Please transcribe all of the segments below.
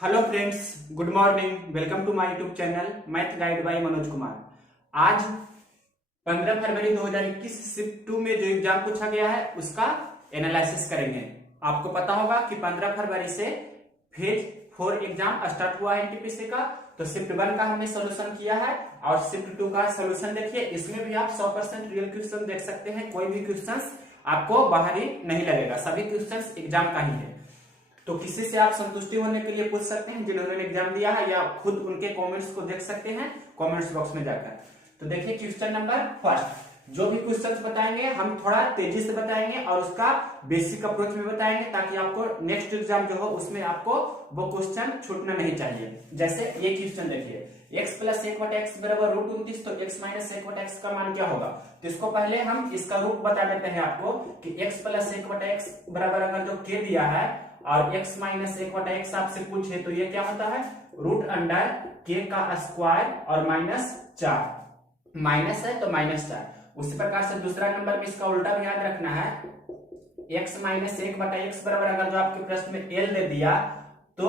Hello friends, good morning. Welcome to my YouTube channel math guide by Manoj Kumar. आज 15 फरवरी 2021 shift 2 में जो exam पूछा गया है उसका एनालिसिस करेंगे। आपको पता होगा कि 15 फरवरी से फेज 4 एग्जाम स्टार्ट हुआ है एनटीपीसी का। तो शिफ्ट 1 का हमने सोल्यूशन किया है और शिफ्ट 2 का सोल्यूशन देखिए। इसमें भी आप 100% रियल क्वेश्चन देख सकते हैं। कोई भी क्वेश्चन आपको बाहरी नहीं लगेगा, सभी क्वेश्चन एग्जाम का ही है। तो किसी से आप संतुष्टि होने के लिए पूछ सकते हैं जिन्होंने एग्जाम दिया है, या खुद उनके कमेंट्स को देख सकते हैं कमेंट्स बॉक्स में जाकर। तो देखिए क्वेश्चन नंबर फर्स्ट। जो भी क्वेश्चंस बताएंगे हम थोड़ा तेजी से बताएंगे और उसका बेसिक अप्रोच में बताएंगे, ताकि आपको नेक्स्ट एग्जाम जो हो उसमें आपको वो क्वेश्चन छूटना नहीं चाहिए। जैसे ये क्वेश्चन देखिए, x प्लस 1/x बराबर √29, तो x माइनस 1/x का मान क्या होगा। तो इसको पहले हम इसका रूप बता देते हैं आपको कि x प्लस 1/x बराबर अगर जो k दिया है और x माइनस 1/x आपसे पूछे तो ये क्या होता है √k का स्क्वायर और -4। माइनस है तो -4। उसी प्रकार से दूसरा नंबर में इसका उल्टा भी याद रखना है। x माइनस 1/x बराबर अगर जो आपके प्रश्न में l दे दिया तो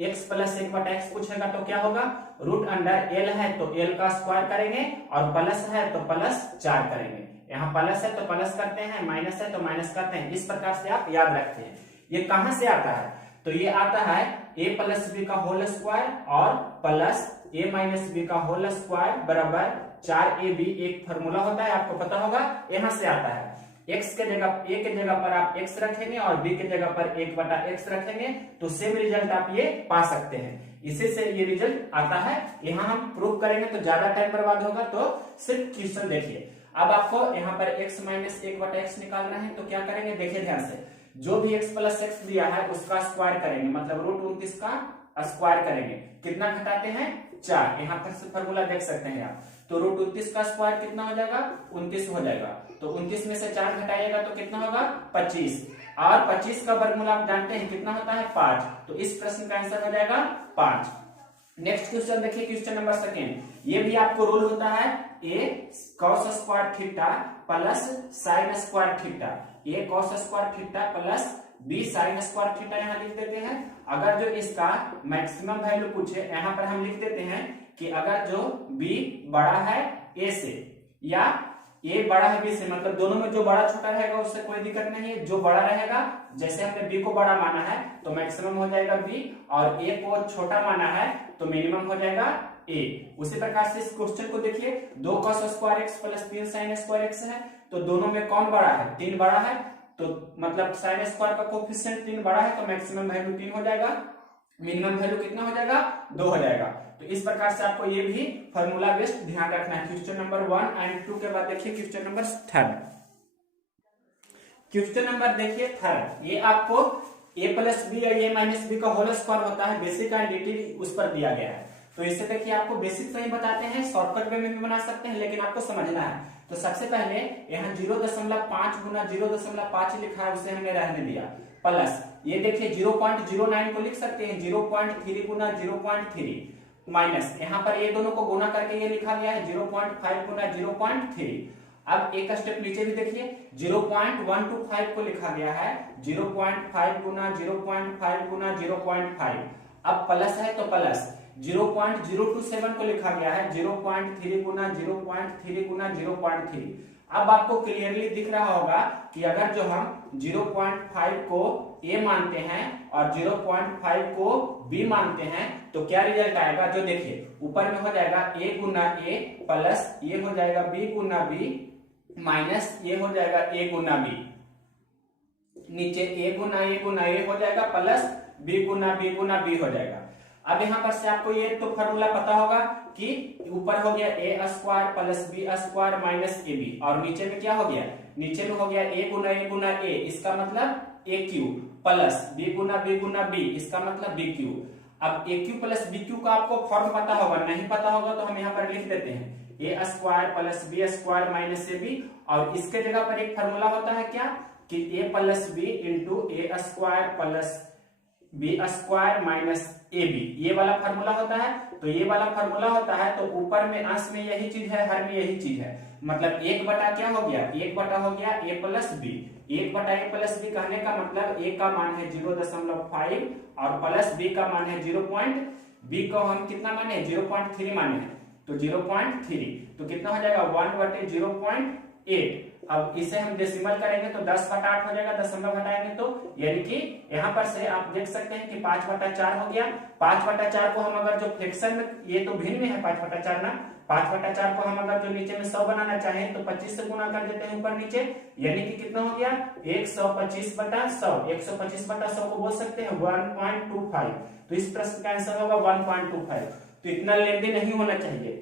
x प्लस 1/x पूछेगा तो क्या होगा √l है तो l का स्क्वायर करेंगे और प्लस है तो +4 करेंगे। यहाँ प्लस है तो प्लस करते हैं, माइनस है तो माइनस करते हैं। इस प्रकार से आप याद रखते हैं। ये कहां से आता है तो ये आता है a प्लस बी का होल स्क्वायर और प्लस a माइनस बी का होल स्क्वायर बराबर 4ab। एक फॉर्मूला होता है आपको पता होगा, यहां से आता है। x के जगह a के जगह पर आप x रखेंगे और b के जगह पर 1/x रखेंगे तो सेम रिजल्ट आप ये पा सकते हैं। इसी से ये रिजल्ट आता है। यहाँ हम प्रूव करेंगे तो ज्यादा टाइम बर्बाद होगा, तो सिर्फ क्वेश्चन देखिए। अब आपको यहाँ पर x माइनस 1/x निकालना है तो क्या करेंगे देखिए ध्यान से। जो भी x प्लस x दिया है उसका स्क्वायर करेंगे, मतलब √29 का स्क्वायर करेंगे। कितना घटाते हैं 4। यहाँ पर से फॉर्मूला देख सकते हैं आप। तो √29 का स्क्वायर कितना हो जाएगा 29 हो जाएगा। तो 29 में से 4 घटाइएगा तो कितना होगा 25। और 25 का वर्गमूल आप जानते हैं कितना होता है 5। तो इस प्रश्न का आंसर हो जाएगा 5। नेक्स्ट क्वेश्चन देखिए, क्वेश्चन नंबर सेकेंड। ये भी आपको रूल होता है a cos square theta plus sine square theta. a cos square theta plus b sine square theta यहाँ लिख देते हैं। अगर जो इसका मैक्सिमम वैल्यू पूछे यहाँ पर हम लिख देते हैं कि अगर जो b बड़ा है a से या a बड़ा है b से, मतलब दोनों में जो बड़ा छोटा रहेगा उससे कोई दिक्कत नहीं है। जो बड़ा रहेगा, जैसे हमने b को बड़ा माना है तो मैक्सिमम हो जाएगा b, और a को छोटा माना है तो मिनिमम हो जाएगा a। उसी प्रकार से इस क्वेश्चन को देखिए, 2 cos square x plus 3 sin square x है तो दोनों में कौन बड़ा है 3 बड़ा है। तो मतलब sin स्क्वायर का कोफिशिएंट 3 बड़ा है तो मैक्सिमम वैल्यू 3 हो जाएगा, मिनिमम वैल्यू कितना हो जाएगा 2 हो जाएगा। तो इस प्रकार से आपको ये भी फॉर्मूला बेस्ड ध्यान रखना है। क्वेश्चन नंबर 1 एंड 2 के बाद देखिए क्वेश्चन नंबर 3। क्वेश्चन नंबर देखिए 3। ये आपको a प्लस बी और a माइनस बी का होल स्क्वायर होता है, बेसिक एंड डिटेल उस पर दिया गया है। तो इसे देखिए आपको बेसिक तो ही बताते हैं, शॉर्टकट वे में भी बना सकते हैं, लेकिन आपको समझना है। तो सबसे पहले यहाँ 0.5 गुना 0.5 लिखा है उसे हमने रहने दिया, प्लस ये देखिए 0.09 को लिख सकते हैं 0.3 गुना 0.3, माइनस यहाँ पर ये दोनों को गुना करके ये लिखा गया है 0.5 गुना 0.3। अब एक स्टेप नीचे भी देखिए 0.125 को लिखा गया है 0.5 गुना 0.5 गुना 0.5। अब प्लस है तो प्लस 0.027 को लिखा गया है 0.3 गुना 0.3 गुना 0.3। अब आपको क्लियरली दिख रहा होगा कि अगर जो हम 0.5 को a मानते हैं और 0.5 को b मानते हैं तो क्या रिजल्ट आएगा। जो देखिए ऊपर में हो जाएगा a गुना a प्लस ये हो जाएगा b गुना b माइनस ये हो जाएगा a गुना b। नीचे a गुना a हो जाएगा प्लस b गुना b हो जाएगा। अब यहाँ पर से आपको ये तो फॉर्मूला पता होगा कि ऊपर हो गया a square plus b square minus ab, और नीचे में क्या हो गया नीचे में हो गया a गुना a, इसका मतलब a cube plus b Guna b, इसका मतलब b क्यूब। अब a cube plus b cube का आपको फॉर्म पता होगा, नहीं पता होगा तो हम यहाँ पर लिख देते हैं a square plus b square minus ab, और इसके जगह पर एक फॉर्मूला होता है क्या कि a plus b into a square plus b square minus ab, ये वाला फार्मूला होता है। तो ये वाला फार्मूला होता है तो ऊपर में अंश में यही चीज है, हर में यही चीज है, मतलब 1 बटा क्या हो गया 1 बटा हो गया a प्लस b, 1/a+b कहने का मतलब a का मान है 0.5 और प्लस b का मान है 0. b को हम कितना माने 0.3 माने हैं, तो 0.3 तो कितना हो जाएगा 1/0.8। अब इसे हम डेसिमल करेंगे तो 10/8 हो जाएगा, दशमलव घटाएंगे तो, यानी कि यहाँ पर से आप देख सकते हैं कि 5/4 हो गया। 5/4 को हम अगर जो फ्रैक्शन में, ये तो भिन्न में है 5/4 ना, 5/4 को हम अगर जो नीचे में 100 बनाना चाहें तो 25 से गुना कर देते हैं ऊपर नीचे, यानी कि कितना हो गया 125/100। 125/100 को बोल सकते हैं 1.25। तो इस प्रश्न का आंसर होगा 1.25। तो इतना लेंदी नहीं होना चाहिए।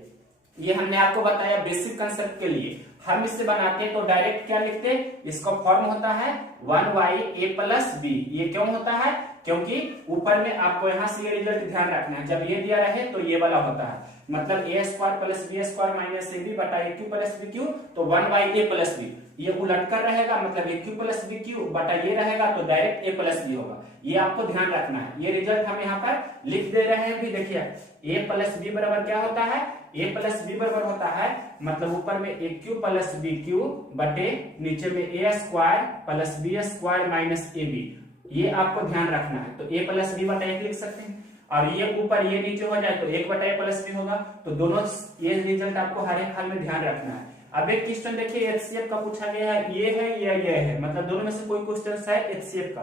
ये हमने आपको बताया बेसिक कंसेप्ट के लिए। हम इससे बनाते हैं तो डायरेक्ट क्या लिखते हैं, इसका फॉर्म होता है 1/a+b। ये क्यों होता है, क्योंकि ऊपर में आपको यहाँ से ये रिजल्ट ध्यान रखना है, जब ये दिया रहे तो ये वाला होता है, मतलब a² + b² - ab/aq+bq, तो 1/a+b। ये उलट कर रहेगा, मतलब aq+bq बटा ये रहेगा तो डायरेक्ट a+b होगा। ये आपको ध्यान रखना है। ये रिजल्ट हम यहाँ पर लिख दे रहे हैं भी, देखिए a+b बराबर क्या होता है, a+b बराबर होता है, मतलब ऊपर में aq+bq बटे नीचे में a² + b² - ab। ये आपको ध्यान रखना है। तो a+b बटा 1 लिख सकते हैं, और ये ऊपर ये नीचे हो जाए तो 1/a+b होगा। तो दोनों ये रिजल्ट आपको हर एक हाल में ध्यान रखना है। अब एक क्वेश्चन देखिए एचसीएफ का पूछा गया है, ये है या ये है, मतलब दोनों में से कोई क्वेश्चन है एचसीएफ का।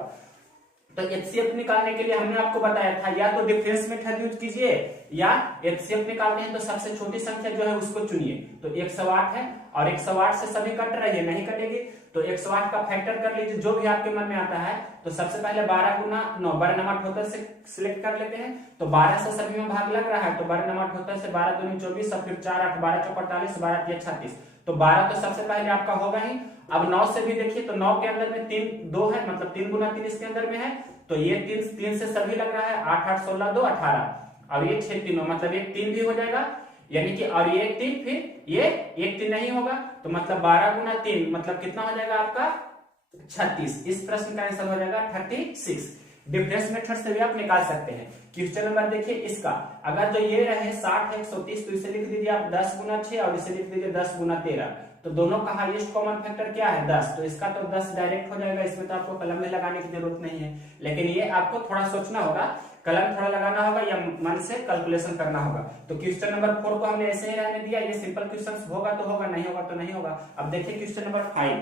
तो एचसीएफ निकालने के लिए हमने आपको बताया था या तो डिफरेंस मेथड यूज कीजिए, या एचसीएफ निकालते हैं तो सबसे छोटी संख्या जो है उसको चुनिए। तो 108 है और 108 से सभी कट रही है, नहीं कटेगी, तो 108 का फैक्टर कर लीजिए जो भी आपके मन में आता है। तो सबसे पहले 12 गुना 9 बराबर टोटल से सिलेक्ट कर लेते हैं। तो 12 से सभी में भाग लग रहा है, तो बराबर टोटल से 12 दूनी 24 और फिर 4 8 12 चौक 48 12 3 36। तो 12 तो सबसे पहले आपका होगा ही। अब 9 से भी देखिए तो 9 के अंदर में 3 2 है, मतलब 3 गुना 3 इसके अंदर में है, तो ये 3 से सभी लग रहा है, 8 8 16 2 18 और ये 6 3 मतलब एक 3 भी हो जाएगा, यानी कि और ये 3 फिर ये 1 3 नहीं होगा, तो मतलब 12 गुना 3 मतलब कितना हो जाएगा आपका 36। इस प्रश्न का आंसर हो जाएगा 36। डिफरेंस मेथड से भी आप निकाल सकते हैं। क्वेश्चन नंबर देखिए इसका, अगर जो ये रहे 60 130 तो इसे लिख दीजिए आप 10 गुना 6 और इसे लिख दीजिए 10 गुना 13। तो दोनों का हाईएस्ट कॉमन फैक्टर क्या है 10, तो इसका तो 10 डायरेक्ट हो जाएगा, इसमें तो आपको कलम में लगाने की जरूरत नहीं है। लेकिन ये आपको थोड़ा सोचना होगा, कलम थोड़ा लगाना होगा या मन से कैलकुलेशन करना होगा। तो क्वेश्चन नंबर 4 को हमने ऐसे ही रहने दिया, ये सिंपल क्वेश्चन होगा तो होगा, नहीं होगा तो नहीं होगा। अब देखिए क्वेश्चन नंबर 5।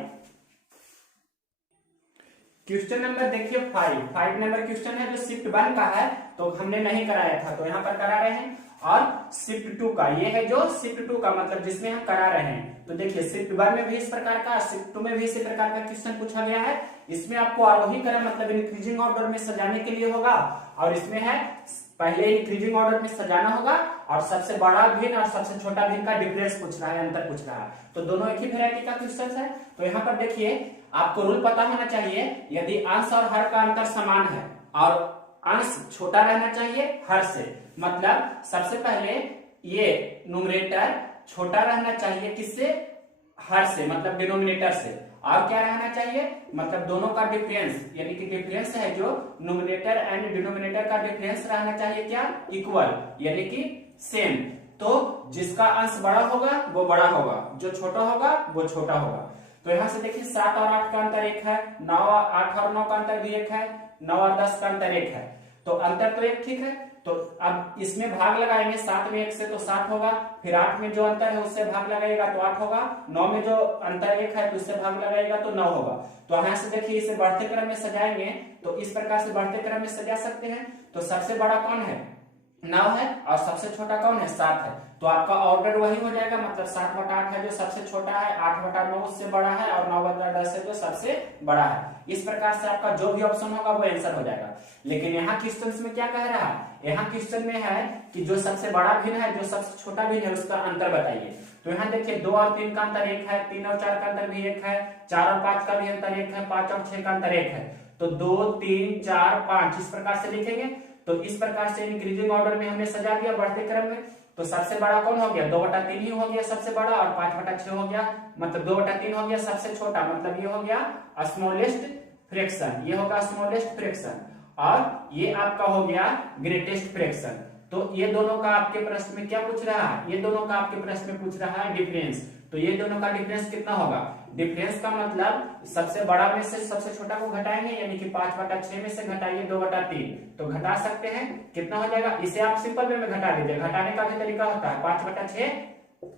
क्वेश्चन नंबर देखिए 5 नंबर क्वेश्चन है जो शिफ्ट 1 का है, तो हमने नहीं कराया था तो यहाँ पर करा रहे हैं। और शिफ्ट 2 का, ये है जो शिफ्ट 2 का मतलब जिसमें हम करा रहे हैं। तो देखिए शिफ्ट 1 में भी इस प्रकार का, शिफ्ट 2 में भी इसी प्रकार का क्वेश्चन पूछा गया है। इसमें आपको आरोही क्रम मतलब इंक्रीजिंग ऑर्डर में सजाने के लिए होगा, और इसमें है पहले इंक्रीजिंग ऑर्डर में सजाना होगा, और सबसे बड़ा भिन्न और सबसे छोटा भिन्न का डिफरेंस पूछ रहा है, अंतर पूछ रहा है। तो दोनों एक ही वैरायटी का क्वेश्चन है। तो यहाँ पर देखिए आपको रूल पता होना चाहिए, यदि अंश और हर का अंतर समान है और अंश छोटा रहना चाहिए हर से, मतलब सबसे पहले ये न्यूमरेटर छोटा रहना चाहिए किससे, हर से, मतलब डिनोमिनेटर से, और क्या रहना चाहिए, मतलब दोनों का डिफरेंस, यानी कि डिफरेंस है जो न्यूमरेटर एंड डिनोमिनेटर का डिफरेंस रहना चाहिए क्या, इक्वल, यानी कि सेम। तो जिसका अंश बड़ा होगा वो बड़ा होगा, जो छोटा होगा वो छोटा होगा। तो यहां से देखिए 7 और 8 का अंतर 1 है, 9 8 और 9 का अंतर भी 1 है, 9 और 10 का अंतर 1 है, तो अंतर तो 1 ठीक है। तो अब इसमें भाग लगाएंगे, 7 में 1 से तो 7 होगा, फिर 8 में जो अंतर है उससे भाग लगाएगा तो 8 होगा, 9 में जो अंतर 1 है तो उससे भाग लगाएगा तो 9 होगा। तो यहां से देखिए इसे बढ़ते क्रम में सजाएंगे तो इस प्रकार से बढ़ते क्रम में सजा सकते हैं। तो सबसे बड़ा कौन है 9 है, और सबसे छोटा कौन है 7 है, तो आपका ऑर्डर वही हो जाएगा, मतलब 7/8 है जो सबसे छोटा है, 8/9 उससे बड़ा है, और 9/10 है जो सबसे बड़ा है। इस प्रकार से आपका जो भी ऑप्शन होगा वो आंसर हो जाएगा। लेकिन यहाँ क्वेश्चन में क्या कह रहा है, यहाँ क्वेश्चन में है कि जो सबसे बड़ा भिन्न है जो सबसे छोटा भिन्न है उसका अंतर बताइए। तो यहाँ देखिए 2 और 3 का अंतर 1 है, 3 और 4 का अंतर भी 1 है, 4 और 5 का भी अंतर 1 है, 5 और 6 का अंतर 1 है। तो 2 3 4 5 इस प्रकार से लिखेंगे। तो इस प्रकार से इंक्रीजिंग ऑर्डर में हमने सजा दिया बढ़ते क्रम में। तो सबसे बड़ा कौन हो गया 2/3 ही हो गया सबसे बड़ा, और 5/6 हो गया, मतलब 2/3 हो गया सबसे छोटा, मतलब ये हो गया स्मॉलेस्ट फ्रैक्शन, ये होगा स्मॉलेस्ट फ्रैक्शन, और ये आपका हो गया ग्रेटेस्ट फ्रैक्शन। तो ये दोनों का आपके प्रश्न में क्या पूछ रहा है, ये दोनों का आपके प्रश्न में पूछ रहा है डिफरेंस। तो तो ये दोनों का डिफरेंस कितना होगा? डिफरेंस का मतलब सबसे बड़ा में से सबसे छोटा को घटाएंगे, यानी कि 5/6 में से घटाइए 2/3, तो घटा सकते हैं, कितना हो जाएगा? इसे आप सिंपल वे में घटा दीजिए, घटाने का भी तरीका होता है 5/6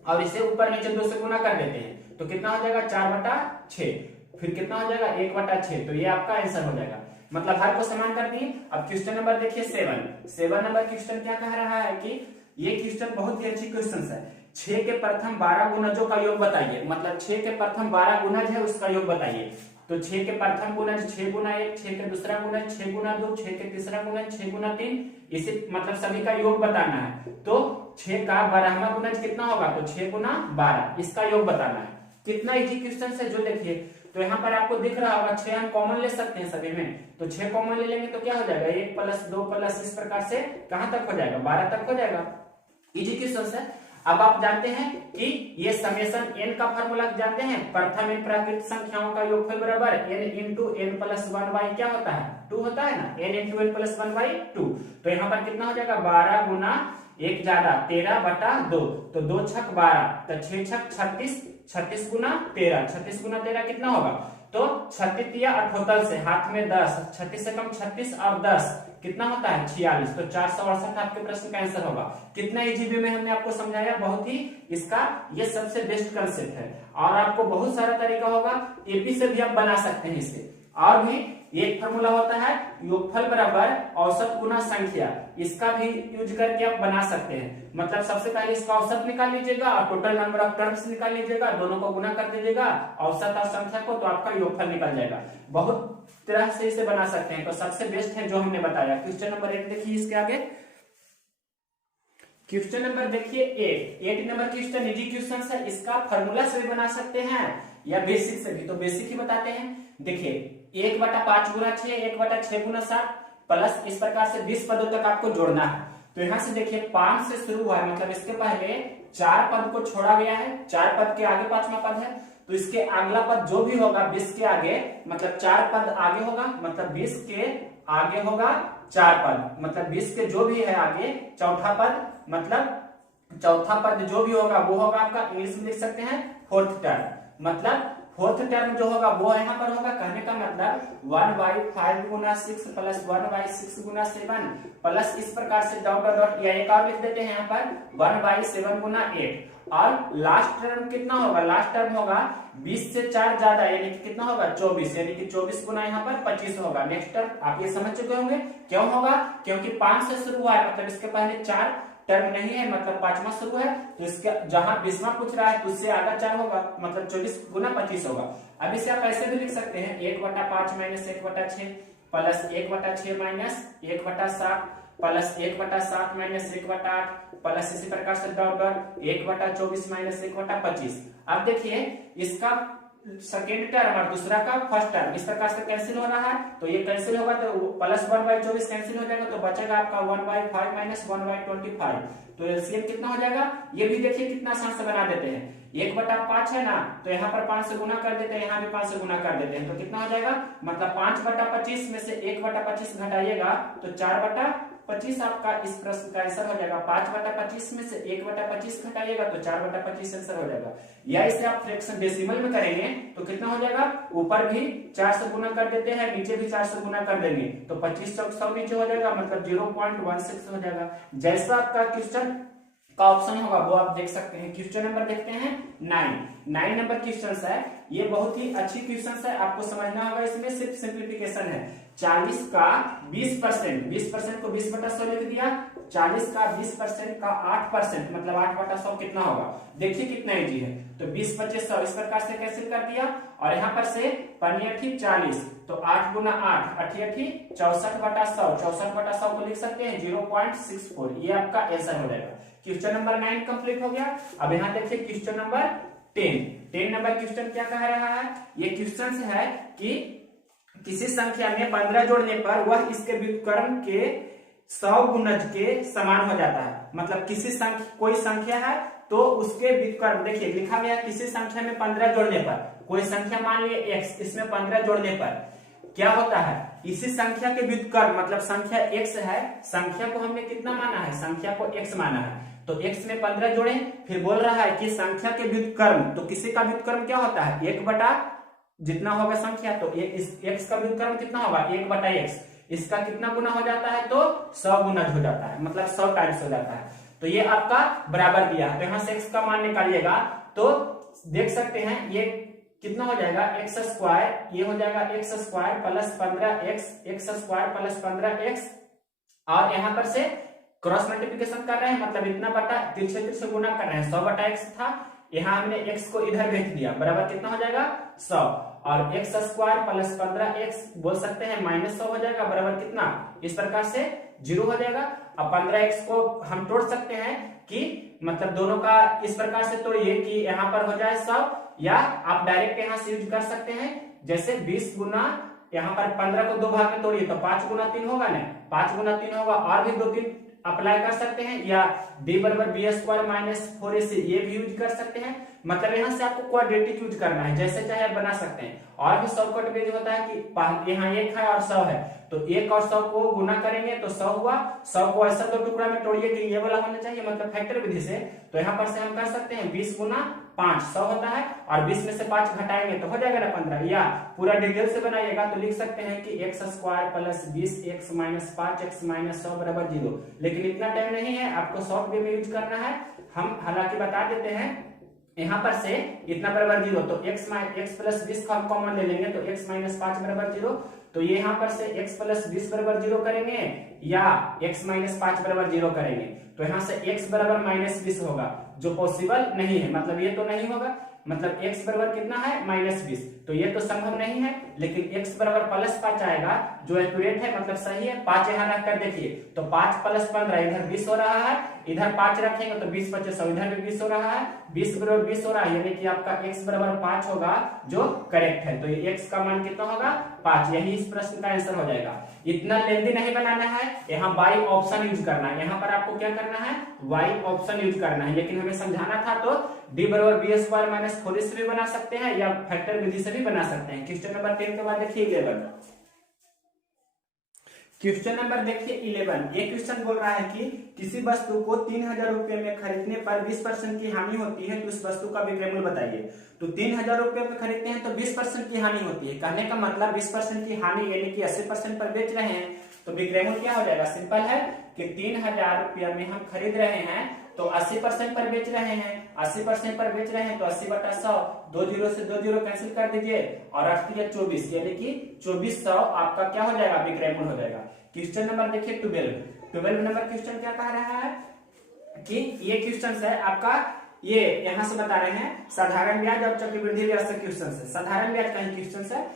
और इसे ऊपर नीचे 2 से गुना कर देते हैं, तो कितना हो जाएगा? 4/6, फिर कितना हो जाएगा? 1/6, तो ये आपका आंसर हो जाएगा। मतलब हर को समान कर दिए। अब क्वेश्चन नंबर देखिए 7 नंबर क्वेश्चन क्या कह रहा है कि ये क्वेश्चन बहुत ही अच्छी क्वेश्चन है। 6 के प्रथम 12 गुणजों का योग बताइए, मतलब 6 के प्रथम 12 गुणज है उसका योग बताइए। तो 6 के प्रथम गुणज 6 गुना 1, 6 के दूसरा गुणज 6 गुना 2, 6 के तीसरा गुणज 6 गुना 3, इसे मतलब सभी का योग बताना है। तो 6 का 12वां गुणज कितना होगा? तो 6 गुना 12, इसका योग बताना है। कितना इजी क्वेश्चन है जो देखिए, तो यहाँ पर आपको दिख रहा होगा 6 हम कॉमन ले सकते हैं सभी में, तो 6 कॉमन ले लेंगे तो क्या हो जाएगा? 1 + 2 + इस प्रकार से कहां तक हो जाएगा? 12 तक हो जाएगा। इजी क्वेश्चन है। अब आप जानते हैं कि ये समेशन n का फॉर्मूला जानते हैं, प्रथम n प्राकृत संख्याओं का योगफल बराबर n × n + 1/, क्या होता है? 2 होता है ना, n × n + 1/2। तो यहाँ पर कितना हो जाएगा? 12 गुना 1 ज्यादा 13/2, तो 2 छक 12, तो 6 छक 36, 36 गुना 13, 36 गुना 13 कितना होगा? तो 36 या 78 से हाथ में 10, 36 से कम 36 और 10 कितना होता है? 46, तो 468 आपके प्रश्न का आंसर होगा। कितना इजी वे में हमने आपको समझाया, बहुत ही इसका ये सबसे बेस्ट कंसेप्ट है। और आपको बहुत सारा तरीका होगा, एपी से भी आप बना सकते हैं इसे। और भी एक फॉर्मूला होता है योगफल बराबर औसत गुना संख्या, इसका भी यूज करके आप बना सकते हैं। मतलब सबसे पहले इसका औसत निकाल लीजिएगा और टोटल नंबर ऑफ टर्म्स निकाल लीजिएगा, दोनों को गुना कर दीजिएगा औसत और संख्या को, तो आपका योगफल निकल जाएगा। बहुत तरह से इसे बना सकते हैं, तो सबसे बेस्ट है जो हमने बताया। क्वेश्चन नंबर 8 देखिए, इसके आगे क्वेश्चन नंबर देखिए 8 नंबर क्वेश्चन इजी क्वेश्चन है। इसका फॉर्मूला से भी बना सकते हैं या बेसिक से भी, तो बेसिक ही बताते हैं। देखिए 1/5 गुना 6, 1/6 गुना 7 प्लस इस प्रकार से 20 पदों तक आपको जोड़ना है। तो यहां से देखिए 5 से शुरू हुआ है, मतलब इसके पहले 4 पद को छोड़ा गया है, 4 पद के आगे 5वां पद है, तो इसके अगला पद जो भी होगा 20 के आगे, मतलब 4 पद आगे होगा, मतलब 20 के आगे होगा 4 पद, मतलब 20 के जो भी है आगे चौथा पद, मतलब चौथा पद जो भी होगा वो होगा आपका, इंग्लिश में लिख सकते हैं 4th टर्म, मतलब 4th टर्म जो होगा वो यहाँ पर होगा। कहने का मतलब 1/5 गुना 6 प्लस 1/6 गुना 7 प्लस इस प्रकार से डॉट डॉट डॉट, या एक और लिख देते हैं यहाँ पर 1/7 गुना 8। और लास्ट टर्म कितना होगा? लास्ट टर्म होगा 20 से 4 ज्यादा, यानी कि कितना होगा? 24, यानी कि 24 गुना यहाँ पर 25 होगा। नेक्स्ट टर्म आप ये समझ चुके होंगे क्यों होगा, क्योंकि 5 से शुरू हुआ है, मतलब इसके पहले 4 टर्म नहीं है, मतलब 5वां शुरू है, तो इसके जहां 20वां पूछ रहा है तो उससे आधा 4 होगा, मतलब 24 गुना 25 होगा। अब इसे आप ऐसे भी लिख सकते हैं 1/5 minus 1/6 plus 1/6 minus 1/7 plus 1/7 minus 1/8 plus इसी प्रकार से डॉट डॉट 1/24 माइनस 1/25। अब देखिए इसका सेकेंड टर्म और दूसरा का फर्स्ट टर्म इस प्रकार से कैंसिल हो रहा है, तो ये कैंसिल होगा तो प्लस 1/24 कैंसिल हो जाएगा, तो बचेगा आपका 1/5 माइनस 1/25। तो एलसीएम कितना हो जाएगा? ये भी देखिए कितना आसान से बना देते हैं। 1/5 है ना, तो यहाँ पर 5 से गुना कर देते हैं, यहाँ भी 5 से गुना कर देते हैं, तो कितना हो जाएगा? मतलब 5/25 में से 1/25 घटाइएगा तो 4/25 आपका इस प्रश्न का आंसर हो जाएगा। 5/25 में से 1/25 घटाइएगा तो 4/25 आंसर हो जाएगा। या इसे आप फ्रैक्शन डेसिमल में करेंगे तो कितना हो जाएगा? ऊपर भी 4 से गुना कर देते हैं, नीचे भी 4 से गुना कर देंगे, तो 25 चौक 100 नीचे हो जाएगा, मतलब 0.16 हो जाएगा। जैसा आपका क्वेश्चन का ऑप्शन होगा वो आप देख सकते हैं। क्वेश्चन नंबर देखते हैं 9 नंबर क्वेश्चन है। ये बहुत ही अच्छी क्वेश्चन है, आपको समझना होगा। इसमें सिर्फ सिंप्लीफिकेशन है। 40 का 20%, 20% को 20/100 लिख दिया, 40 का 20% का 8%, मतलब 8/100 कितना होगा? देखिए कितना इजी है। तो 20 25 100 इस प्रकार से कैंसिल कर दिया, और यहाँ पर से 5 40, तो 8 गुना 8 8 64/100, 64/100 को लिख सकते हैं 0.64, ये आपका आंसर हो जाएगा। क्वेश्चन नंबर 9 कंप्लीट हो गया। अब यहाँ देखिए क्वेश्चन नंबर 10 नंबर क्वेश्चन क्या कह रहा है? ये क्वेश्चन है कि किसी संख्या में 15 जोड़ने पर वह इसके व्युत्क्रम के 100 गुणज के समान हो जाता है। मतलब किसी संख्या, कोई संख्या है तो उसके व्युत्क्रम, देखिए लिखा गया किसी संख्या में 15 जोड़ने पर, कोई संख्या मान लीजिए x, इसमें 15 जोड़ने पर क्या होता है, इसी संख्या के व्युत्क्रम, मतलब संख्या x है, संख्या को हमने कितना माना है, संख्या को x माना है, तो x में 15 जोड़े, फिर बोल रहा है कि संख्या के व्युत्क्रम, तो किसी का व्युत्क्रम क्या होता है, 1 बटा जितना होगा संख्या, तो इस x का व्युत्क्रम कितना होगा, 1 बटा x, इसका कितना गुना हो जाता है, तो 100 गुना हो जाता है, मतलब 100 टाइम्स हो जाता है। तो ये आपका बराबर दिया है, तो यहाँ से x का मान निकालिएगा तो देख सकते हैं ये कितना हो जाएगा, एक्स स्क्वायर, ये हो जाएगा x square plus 15x, x square plus 15x, और यहाँ पर से क्रॉस मल्टीप्लिकेशन कर रहे हैं, मतलब इतना बटा तिरछे से गुना कर रहे हैं, 100 बटा x था, यहाँ हमने x को इधर भेज दिया, बराबर कितना हो जाएगा 100, और एक्स स्क्वायर प्लस 15x बोल सकते हैं माइनस 100 हो जाएगा, बराबर कितना, इस प्रकार से 0 हो जाएगा। अब 15x को हम तोड़ सकते हैं कि मतलब दोनों का इस प्रकार से तोड़िए कि यहाँ पर हो जाए 100, या आप डायरेक्ट यहाँ से यूज कर सकते हैं, जैसे 20 गुना यहाँ पर 15 को 2 भाग में तोड़िए तो 5 गुना 3 होगा ना, 5 गुना 3 होगा, और भी 2-3 अप्लाई कर सकते हैं, या b बराबर बी स्क्वायर माइनस 4ac ये भी यूज कर सकते हैं, मतलब यहाँ से आपको क्वाड्रेटिक यूज करना है, जैसे चाहे आप बना सकते हैं। और भी शॉर्टकट में होता है कि यहाँ 1 है और 100 है, तो 1 और 100 को गुना करेंगे तो 100 हुआ, 100 को ऐसा 2 टुकड़ा में तोड़िए कि ये वाला होना चाहिए, मतलब फैक्टर विधि से, तो यहाँ पर से हम कर सकते हैं 20 गुना 5 100 होता है, और 20 में से 5 घटाएंगे तो हो जाएगा ना 15, या पूरा डिटेल से बनाइएगा तो लिख सकते हैं कि x square plus 20x minus 5x minus 100 बराबर 0, लेकिन इतना टाइम नहीं है, आपको शॉर्ट वे में यूज करना है, हम हालांकि बता देते हैं, यहाँ पर से इतना बराबर 0, तो x प्लस 20 का हम कॉमन ले लेंगे तो x माइनस 5 बराबर 0, तो ये यहाँ पर से x प्लस 20 बराबर 0 करेंगे या x माइनस 5 बराबर 0 करेंगे, तो यहाँ से x बराबर माइनस 20 होगा, जो पॉसिबल नहीं है, मतलब ये तो नहीं होगा, मतलब x बराबर कितना है माइनस 20, तो ये तो संभव नहीं है, लेकिन x बराबर प्लस 5 आएगा जो एक्यूरेट है, मतलब सही है। 5 यहाँ रख कर देखिए तो 5 प्लस 15 इधर 20 हो रहा है, इधर 5 रखेंगे तो 20 25 100, इधर भी 20 हो रहा है, 20 बराबर 20 हो रहा है, यानी कि आपका x बराबर 5 होगा जो करेक्ट है, तो ये x का मान कितना होगा 5, यही इस प्रश्न का आंसर हो जाएगा। इतना लेंथी नहीं बनाना है, यहाँ y ऑप्शन यूज करना है, यहाँ पर आपको क्या करना है y ऑप्शन यूज करना है, लेकिन हमें समझाना था तो d बराबर बी स्क्वायर माइनस 4ac भी बना सकते हैं या फैक्टर विधि से भी बना सकते हैं। क्वेश्चन नंबर 10 के बाद देखिए 11, क्वेश्चन नंबर देखिए 11, ये क्वेश्चन बोल रहा है कि किसी वस्तु को 3000 रुपए में खरीदने पर 20% की हानि होती है तो उस वस्तु का विक्रय मूल्य बताइए। तो 3000 रुपए में खरीदते हैं तो 20% की हानि होती है, कहने का मतलब 20% की हानि यानी कि 80% पर बेच रहे हैं, तो विक्रय मूल्य क्या हो जाएगा, सिंपल है कि 3000 रुपया में हम खरीद रहे हैं तो 80% पर बेच रहे हैं, 80% पर बेच रहे हैं तो 80 बटा 100, 2 जीरो से 2 जीरो कैंसिल कर दीजिए और 8 या 24, यानी कि 2400 आपका क्या हो जाएगा विक्रय मूल्य हो जाएगा। क्वेश्चन नंबर देखिए 12 नंबर क्वेश्चन क्या कह रहा है कि ये क्वेश्चन है आपका, ये यहाँ से बता रहे हैं साधारण ब्याज और चक्रवृद्धि ब्याज से क्वेश्चन है। साधारण ब्याज का ही क्वेश्चन है,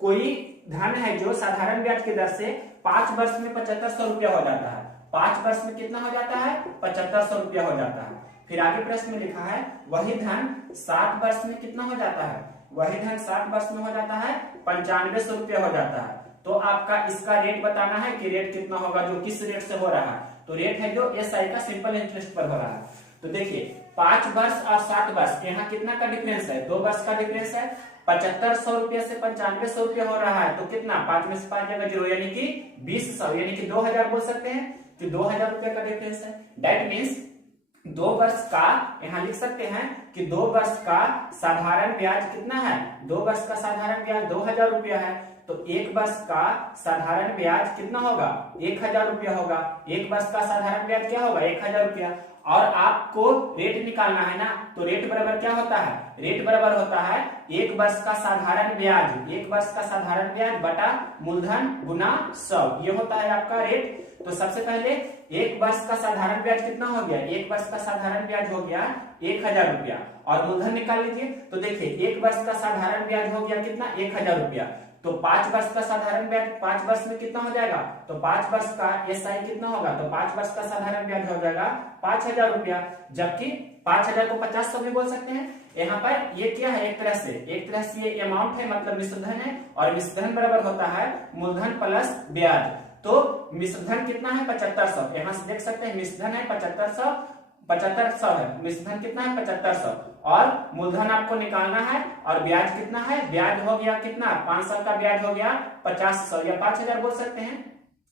कोई धन है जो साधारण ब्याज की दर से 5 वर्ष में 7500 रुपया हो जाता है, 5 वर्ष में कितना हो जाता है 7500 रुपया हो जाता है। फिर आगे प्रश्न में लिखा है वही धन 7 वर्ष में कितना हो जाता है, वही धन 7 वर्ष में हो जाता है 9500 रुपया हो जाता है। तो आपका इसका रेट बताना है कि रेट कितना होगा, जो किस रेट से हो रहा है, तो रेट है जो एसआई का सिंपल इंटरेस्ट पर हो रहा है। तो देखिए 5 वर्ष और 7 वर्ष, यहाँ कितना का डिफरेंस है, 2 वर्ष का डिफरेंस है, 7500 रुपया से 9500 रुपया हो रहा है, तो कितना 5 में से 5 जगह 0, यानी कि 2000, यानी कि 2000 बोल सकते हैं, तो 2000 रुपया का डिफरेंस है। दैट मीन्स 2 वर्ष का, यहाँ लिख सकते हैं कि 2 वर्ष का साधारण ब्याज कितना है, 2 वर्ष का साधारण ब्याज 2000 रुपया है, तो 1 वर्ष का साधारण ब्याज कितना होगा 1000 रुपया होगा, 1 वर्ष का साधारण ब्याज क्या होगा 1000 रुपया, और आपको रेट निकालना है ना, तो रेट बराबर क्या होता है, रेट बराबर होता है 1 वर्ष का साधारण ब्याज, 1 वर्ष का साधारण ब्याज बटा मूलधन गुना 100, ये होता है आपका रेट। तो सबसे पहले 1 वर्ष का साधारण ब्याज कितना हो गया, 1 वर्ष का साधारण ब्याज हो गया 1000 रुपया, और मूलधन निकाल लीजिए, तो देखिए 1 वर्ष का साधारण ब्याज हो गया कितना 1000 रुपया, तो 5 वर्ष का साधारण ब्याज 5 वर्ष में कितना हो जाएगा, तो 5 वर्ष का एसआई कितना होगा, तो 5 वर्ष का साधारण ब्याज हो जाएगा 5000 रुपया, जबकि 5000 को 50 भी बोल सकते हैं। यहाँ पर ये क्या है, एक तरह से ये अमाउंट है, मतलब मिश्रधन है, और मिश्रधन बराबर होता है मूलधन प्लस ब्याज, तो मिश्रधन कितना है 7500, यहाँ से देख सकते हैं मिश्रधन है 7500, 7500 है, मिश्रधन कितना है 7500, और मूलधन आपको निकालना है, और ब्याज कितना है, ब्याज हो गया कितना 5 साल का ब्याज हो गया 5000 या 5000 बोल सकते हैं।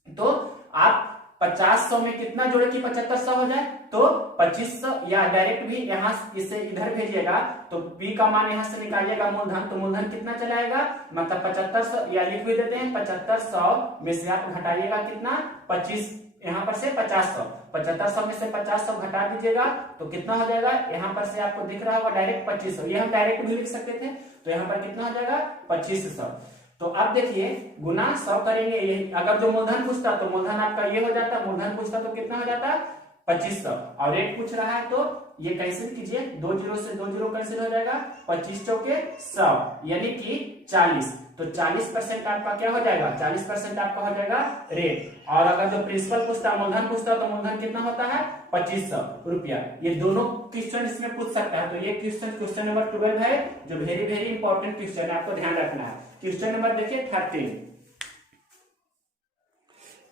तो आप 50 में कितना जोड़े कि 7500 हो जाए, तो 2500, या डायरेक्ट भी यहाँ इसे इधर भेजिएगा तो p का मान यहाँ से निकालिएगा मूलधन, तो मूलधन कितना चलाएगा, मतलब 7500, या लिख भी देते हैं 7500 में से आप घटाइएगा कितना 25, यहाँ पर से 5000, 7500 में से 5000 घटा दीजिएगा तो कितना हो जाएगा, यहाँ पर से आपको दिख रहा होगा डायरेक्ट 2500, ये हम डायरेक्ट भी लिख सकते थे, तो यहाँ पर कितना हो जाएगा 2500। तो अब देखिए गुना 100 करेंगे, ये अगर जो मूलधन पूछता तो मूलधन आपका ये हो जाता, मूलधन पूछता तो कितना हो जाता 2500, और रेट पूछ रहा है तो ये कैंसिल कीजिए, 2 0 से 2 0 कैंसिल हो जाएगा, 25 चौके 100 यानी कि 40, तो 40% आपका क्या हो जाएगा, 40% आपका हो जाएगा रेट। और अगर जो प्रिंसिपल पूछता मूलधन पूछता तो मूलधन कितना होता है 2500 रुपया। ये दोनों क्वेश्चन इसमें पूछ सकता है, तो ये क्वेश्चन नंबर 12 है, जो वेरी वेरी इंपॉर्टेंट क्वेश्चन है, आपको ध्यान रखना है। क्वेश्चन नंबर देखिए 13,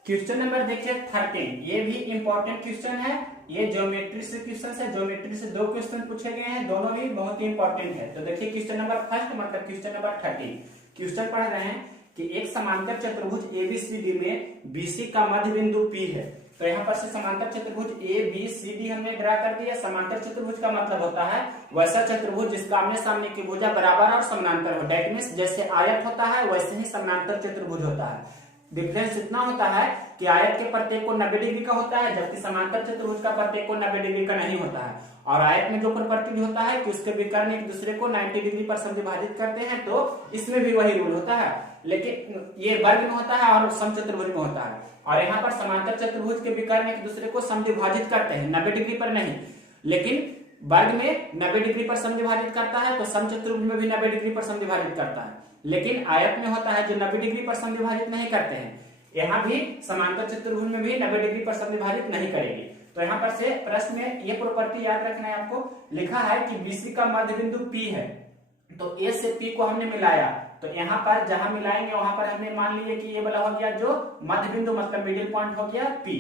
क्वेश्चन नंबर देखिए 13, ये भी इंपॉर्टेंट क्वेश्चन है, ये ज्योमेट्री से क्वेश्चन है, ज्योमेट्री से 2 क्वेश्चन पूछे गए हैं, दोनों ही बहुत ही इंपॉर्टेंट है। तो देखिए क्वेश्चन नंबर फर्स्ट मतलब क्वेश्चन नंबर 13, क्वेश्चन पढ़ रहे हैं कि एक समांतर चतुर्भुज एबीसीडी में बीसी का मध्य बिंदु पी है। तो यहाँ पर से समांतर चतुर्भुज ए बी सी डी हमने ड्रा कर दिया। समांतर चतुर्भुज का मतलब होता है वैसा चतुर्भुज जिसका आमने सामने की भुजा बराबर और समानांतर हो, दैट मींस जैसे आयत होता है वैसे ही समांतर चतुर्भुज होता है। डिफरेंस इतना होता है कि आयत के प्रत्येक को 90 डिग्री का होता है, जबकि समांतर चतुर्भुज का प्रत्येक को 90 डिग्री का नहीं होता है। और आयत में जो प्रॉपर्टी होता है कि उसके विकर्ण एक दूसरे को 90 डिग्री पर समविभाजित करते हैं, तो इसमें भी वही रूल होता है, लेकिन ये वर्ग में होता है और समचतुर्भुज में होता है। और यहाँ पर समांतर चतुर्भुज के विकर्ण एक दूसरे को समविभाजित करते हैं 90 डिग्री पर नहीं, लेकिन वर्ग में 90 डिग्री पर समविभाजित करता है, तो समचतुर्भुज में भी 90 डिग्री पर समविभाजित करता है, लेकिन आयत में होता है जो 90 डिग्री पर समविभाजित नहीं करते हैं। यहाँ भी समांतर चतुर्भुज में भी 90 डिग्री पर समविभाजित नहीं करेगी। तो यहाँ पर से प्रश्न में ये प्रॉपर्टी याद रखना है आपको, लिखा है कि बीसी का मध्य बिंदु P है, तो A से P को हमने मिलाया, तो यहाँ पर जहां मिलाएंगे वहां पर हमने मान लिया कि ये वाला हो गया जो मध्य बिंदु मतलब मिडिल पॉइंट हो गया P।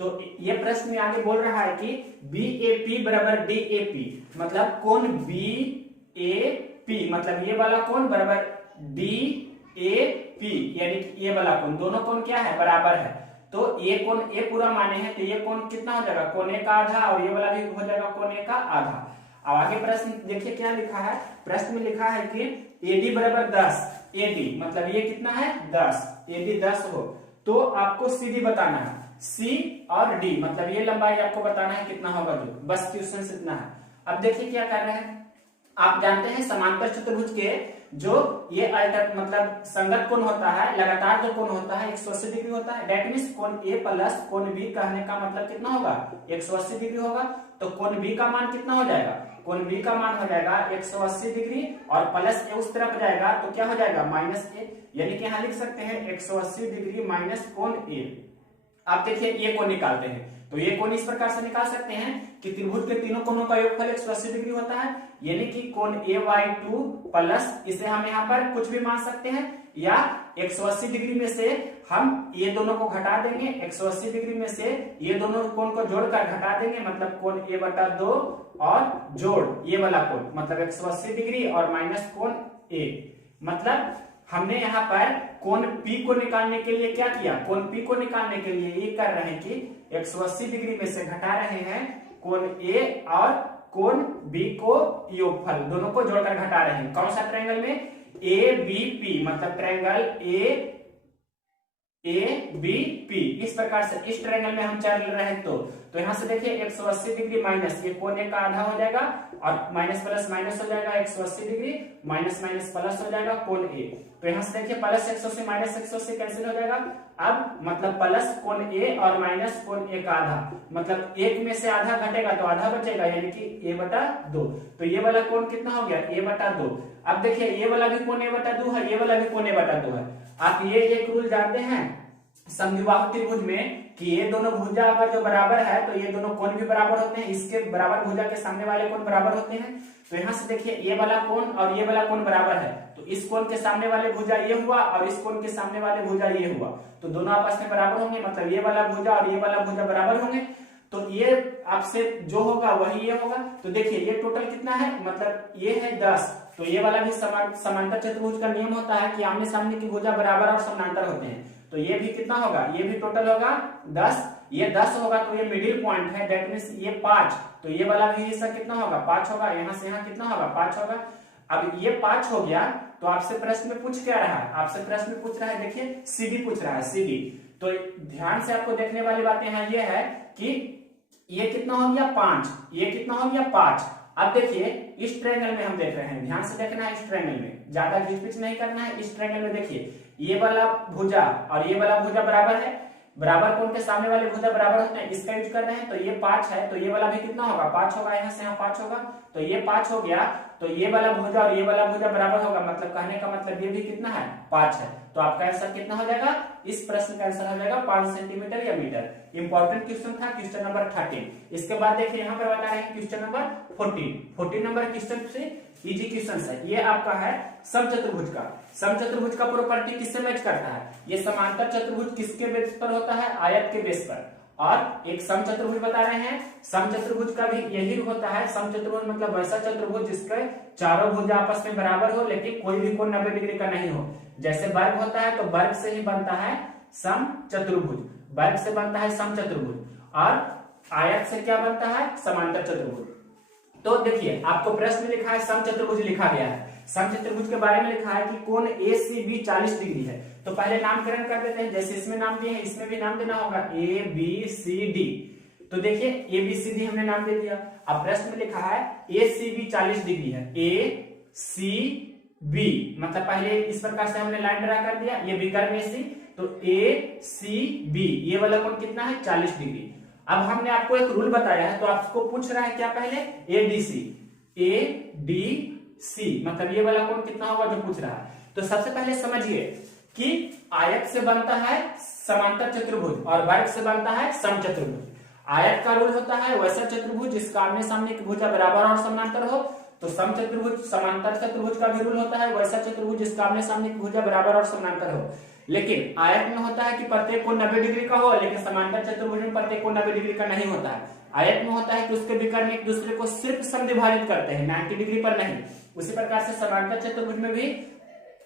तो ये प्रश्न में आगे बोल रहा है कि BAP बराबर DAP, मतलब कोण BAP, मतलब ये वाला कोण बराबर DAP, यानी कि ये वाला कोण, दोनों कोण क्या है बराबर है। तो ये कोण ए पूरा माने हैं, तो ये कोण कितना हो जाएगा कोण ए का आधा, और ये वाला भी हो जाएगा कोण ए का आधा। अब आगे प्रश्न देखिए क्या लिखा है, प्रश्न में लिखा है कि AD बराबर 10, AD मतलब ये कितना है 10, AD 10 हो तो आपको CD बताना है, C और D मतलब ये लंबाई आपको बताना है कितना होगा, जो बस क्वेश्चन से इतना है। अब देखिए क्या कर रहे हैं, आप जानते हैं समांतर चतुर्भुज के जो ये अल्टर मतलब संगत कोण होता है, लगातार जो कोण होता है 180 डिग्री होता है, दैट मींस कोण ए प्लस कोण बी कहने का मतलब कितना होगा 180 डिग्री होगा। तो कोण बी का मान कितना हो जाएगा, कोण बी का मान हो जाएगा 180 डिग्री, और प्लस ए उस तरफ जाएगा तो क्या हो जाएगा माइनस ए, यानी कि यहाँ लिख सकते हैं 180 डिग्री माइनस कोण ए। आप देखिए ये कोण निकालते हैं, तो ये कोण इस प्रकार से निकाल सकते हैं कि त्रिभुज के तीनों कोणों का योगफल 180 डिग्री होता है, यानी कि कोण AY2 प्लस, इसे हम यहाँ पर कुछ भी मान सकते हैं, या 180 डिग्री में से हम ये दोनों को घटा देंगे, 180 डिग्री में से ये दोनों कोण को जोड़कर घटा देंगे, मतलब कोण A/2 और जोड़ ये वाला कोण मतलब 180 डिग्री और माइनस कोण A, मतलब हमने यहाँ पर कोण P को निकालने के लिए क्या किया, कोण P को निकालने के लिए ये कर रहे हैं कि 180 डिग्री में से घटा रहे हैं कोण A और कोण B को योगफल दोनों को जोड़कर घटा रहे हैं। कौन सा ट्रायंगल में, ABP मतलब ट्रायंगल ABP, इस प्रकार से इस ट्रायंगल में हम चल रहे हैं। तो यहाँ से देखिए 180 डिग्री माइनस ये कोण A का आधा हो जाएगा, और माइनस प्लस माइनस हो जाएगा 180 डिग्री माइनस माइनस प्लस हो जाएगा कोण A। तो यहाँ से देखिए प्लस 180 माइनस 180 कैंसिल हो जाएगा, अब मतलब प्लस कोण A और माइनस कोण A का आधा, मतलब एक में से आधा घटेगा तो आधा बचेगा, यानी कि A/2। तो ये वाला कोण कितना हो गया A/2। अब देखिए ये वाला भी कोण A/2 है, ये वाला भी कोण A/2 है। आप ये एक रूल जानते हैं समद्विबाहु त्रिभुज में कि ये दोनों भुजा अगर जो बराबर है तो ये दोनों कोण भी बराबर होते हैं, इसके बराबर भुजा के सामने वाले कोण बराबर होते हैं। तो यहाँ से देखिए ये वाला कोण और ये वाला कोण बराबर है, तो इस कोण के सामने वाले भुजा ये हुआ और इस कोण के सामने वाले भुजा ये हुआ, तो दोनों आपस में बराबर होंगे, मतलब ये वाला भुजा और ये वाला भुजा बराबर होंगे। तो ये आपसे जो होगा वही ये होगा। तो देखिए ये टोटल कितना है, मतलब ये है 10, तो ये वाला भी समांतर चतुर्भुज का नियम होता है कि आमने सामने की भुजा बराबर और समानांतर होते हैं। तो ये भी कितना होगा, ये भी टोटल होगा 10, ये 10 होगा तो ये मिडिल पॉइंट है, दैट मींस ये 5, तो ये वाला भी हिस्सा कितना होगा 5 होगा, यहाँ से यहाँ कितना होगा 5 होगा। अब ये 5 हो गया तो आपसे प्रश्न में पूछ क्या रहा है, आपसे प्रश्न में पूछ रहा है, देखिए सीडी पूछ रहा है, सीडी। तो ध्यान से आपको देखने वाली बातें यहाँ ये है कि ये कितना हो गया 5, ये कितना हो गया 5। अब देखिए इस ट्रायंगल में हम देख रहे हैं, ध्यान से देखना है, इस ट्रायंगल में ज्यादा घिच-पिच नहीं करना है। इस ट्रायंगल में देखिए ये वाला भुजा और ये वाला भुजा बराबर है, बराबर कोण के सामने वाले भुजा बराबर होते हैं, इसका यूज कर रहे हैं। तो ये 5 है तो ये वाला भी कितना होगा 5 होगा, यहाँ से यहाँ 5 होगा, तो ये 5 हो गया। तो ये वाला भुजा और ये वाला भुजा बराबर होगा, मतलब कहने का मतलब ये भी कितना है 5 है। तो आपका आंसर कितना हो जाएगा, इस प्रश्न का आंसर हो जाएगा 5 सेंटीमीटर या मीटर। इंपॉर्टेंट क्वेश्चन था क्वेश्चन नंबर 13। इसके बाद देखिए यहाँ पर बता रहे हैं क्वेश्चन नंबर 14 नंबर क्वेश्चन से इजी क्वेश्चन है। ये आपका है समचतुर्भुज का। समचतुर्भुज का प्रॉपर्टी किससे मैच करता है, ये समांतर चतुर्भुज किसके बेस पर होता है, आयत के बेस पर। और एक समचतुर्भुज बता रहे हैं, समचतुर्भुज का भी यही होता है। समचतुर्भुज मतलब वैसा चतुर्भुज जिसके चारों भुजा आपस में बराबर हो लेकिन कोई भी कोण 90 डिग्री का नहीं हो। जैसे वर्ग होता है तो वर्ग से ही बनता है समचतुर्भुज, वर्ग से बनता है समचतुर्भुज, और आयत से क्या बनता है, समांतर चतुर्भुज। तो देखिए आपको प्रश्न लिखा है समचतुर्भुज लिखा गया है, समचतुर्भुज के बारे में लिखा है कि कोण ACB 40 डिग्री है। तो पहले नामकरण कर देते हैं, जैसे इसमें नाम दिए हैं इसमें भी नाम देना होगा ABCD। तो देखिए ABCD हमने नाम दे दिया। अब प्रश्न में लिखा है ACB 40 डिग्री है, ACB मतलब पहले इस प्रकार से हमने लाइन ड्रा कर दिया, ये विकर्ण AC, तो ACB ये वाला कोण कितना है 40 डिग्री। अब हमने आपको एक रूल बताया है, तो आपको पूछ रहा है क्या पहले ADC मतलब ये वाला कोण कितना होगा जो पूछ रहा है। तो सबसे पहले समझिए कि आयत से बनता है समांतर चतुर्भुज और वर्ग से बनता है समचतुर्भुज। आयत का रूल होता है वैसा चतुर्भुज जिसका आमने सामने की भुजा बराबर और समांतर हो। तो समचतुर्भुज समांतर चतुर्भुज का भी रूल होता है वैसा चतुर्भुज जिसका आमने सामने की भुजा बराबर और समांतर हो। लेकिन आयत में होता है कि प्रत्येक कोण 90 डिग्री का हो, लेकिन समांतर चतुर्भुज में प्रत्येक कोण 90 डिग्री का नहीं होता है। आयत में होता है कि उसके विकर्ण एक दूसरे को सिर्फ समद्विभाजित करते हैं, 90 डिग्री पर नहीं। उसी प्रकार से समांतर चतुर्भुज में भी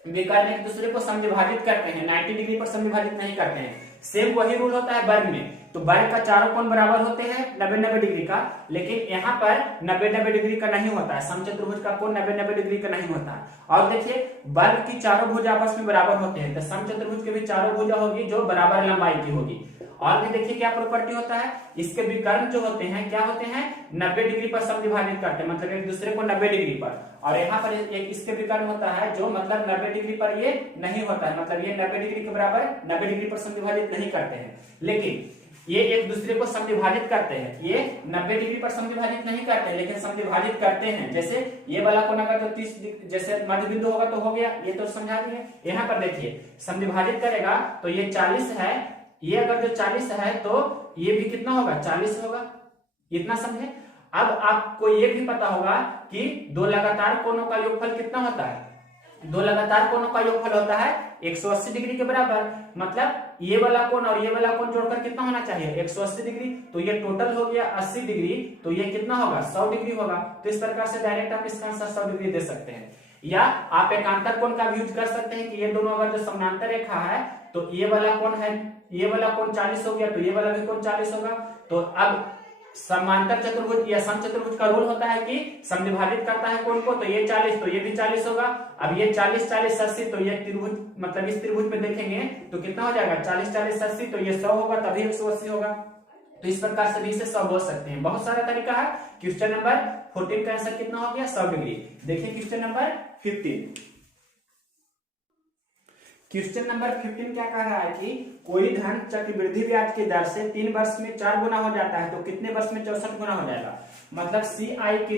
विकर्ण एक दूसरे को समद्विभाजित करते हैं, 90 डिग्री पर समद्विभाजित नहीं करते हैं। सेम वही रूल होता है वर्ग में। तो वर्ग का चारों कोण बराबर होते हैं 90-90 डिग्री का, लेकिन यहाँ पर 90-90 डिग्री का नहीं होता है, समचतुर्भुज का कोण 90-90 डिग्री का नहीं होता है। और देखिए वर्ग की चारों भुजा आपस में बराबर होते हैं, तो समचतुर्भुज के भी चारों भुजा होगी जो बराबर लंबाई की होगी। और भी देखिए क्या प्रॉपर्टी होता है, इसके विकर्ण जो होते हैं क्या होते हैं 90 डिग्री पर समद्विभाजित करते हैं, मतलब एक दूसरे को 90 डिग्री पर। और यहाँ पर एक इसके विकर्ण होता है जो मतलब 90 डिग्री पर ये नहीं होता है, मतलब ये 90 डिग्री के बराबर 90 डिग्री पर समद्विभाजित नहीं करते हैं, लेकिन ये एक दूसरे को समद्विभाजित करते हैं। ये 90 डिग्री पर समद्विभाजित नहीं करते लेकिन समद्विभाजित करते हैं। जैसे ये वाला कोण अगर तो 30 जैसे मध्य बिंदु होगा तो हो गया, ये तो समझा दिए। यहाँ पर देखिए समद्विभाजित करेगा तो ये 40 है, ये अगर जो 40 है तो ये भी कितना होगा 40 होगा, इतना समझे। अब आपको ये भी पता होगा कि दो लगातार कोणों का योगफल कितना होता है, दो लगातार कोणों का योगफल होता है 180 डिग्री के बराबर। मतलब ये वाला कोण और ये वाला कोण जोड़कर कितना होना चाहिए 180 डिग्री, तो ये टोटल हो गया 80 डिग्री, तो ये कितना होगा 100 डिग्री होगा। तो इस प्रकार से डायरेक्ट आप इसका आंसर 100 डिग्री दे सकते हैं। या आप एकांतर कोण का भी यूज कर सकते हैं कि ये दोनों अगर जो समानांतर रेखा है तो ये वाला कोण है, ये वाला कोण 40 हो गया तो ये वाला भी कोण 40 होगा। तो अब समांतर चतुर्भुज या समचतुर्भुज का रूल होता है कि समद्विभाजित करता है कोण को, तो ये 40 तो ये भी 40 होगा। अब ये 40 40 80 तो ये त्रिभुज मतलब इस त्रिभुज में देखेंगे तो कितना हो जाएगा 40 40 80 तो ये 100 होगा, तभी 180 होगा। तो इस प्रकार से भी इसे 100 बोल सकते हैं। बहुत सारा तरीका है। क्वेश्चन नंबर 14 का आंसर कितना हो गया 100 डिग्री। देखिए क्वेश्चन नंबर 15। क्वेश्चन नंबर 15 क्या कह रहा है कि कोई धन चक्रवृद्धि ब्याज की दर से 3 वर्ष में 4 गुना हो जाता है तो कितने वर्ष में 64 गुना हो जाएगा। मतलब CI की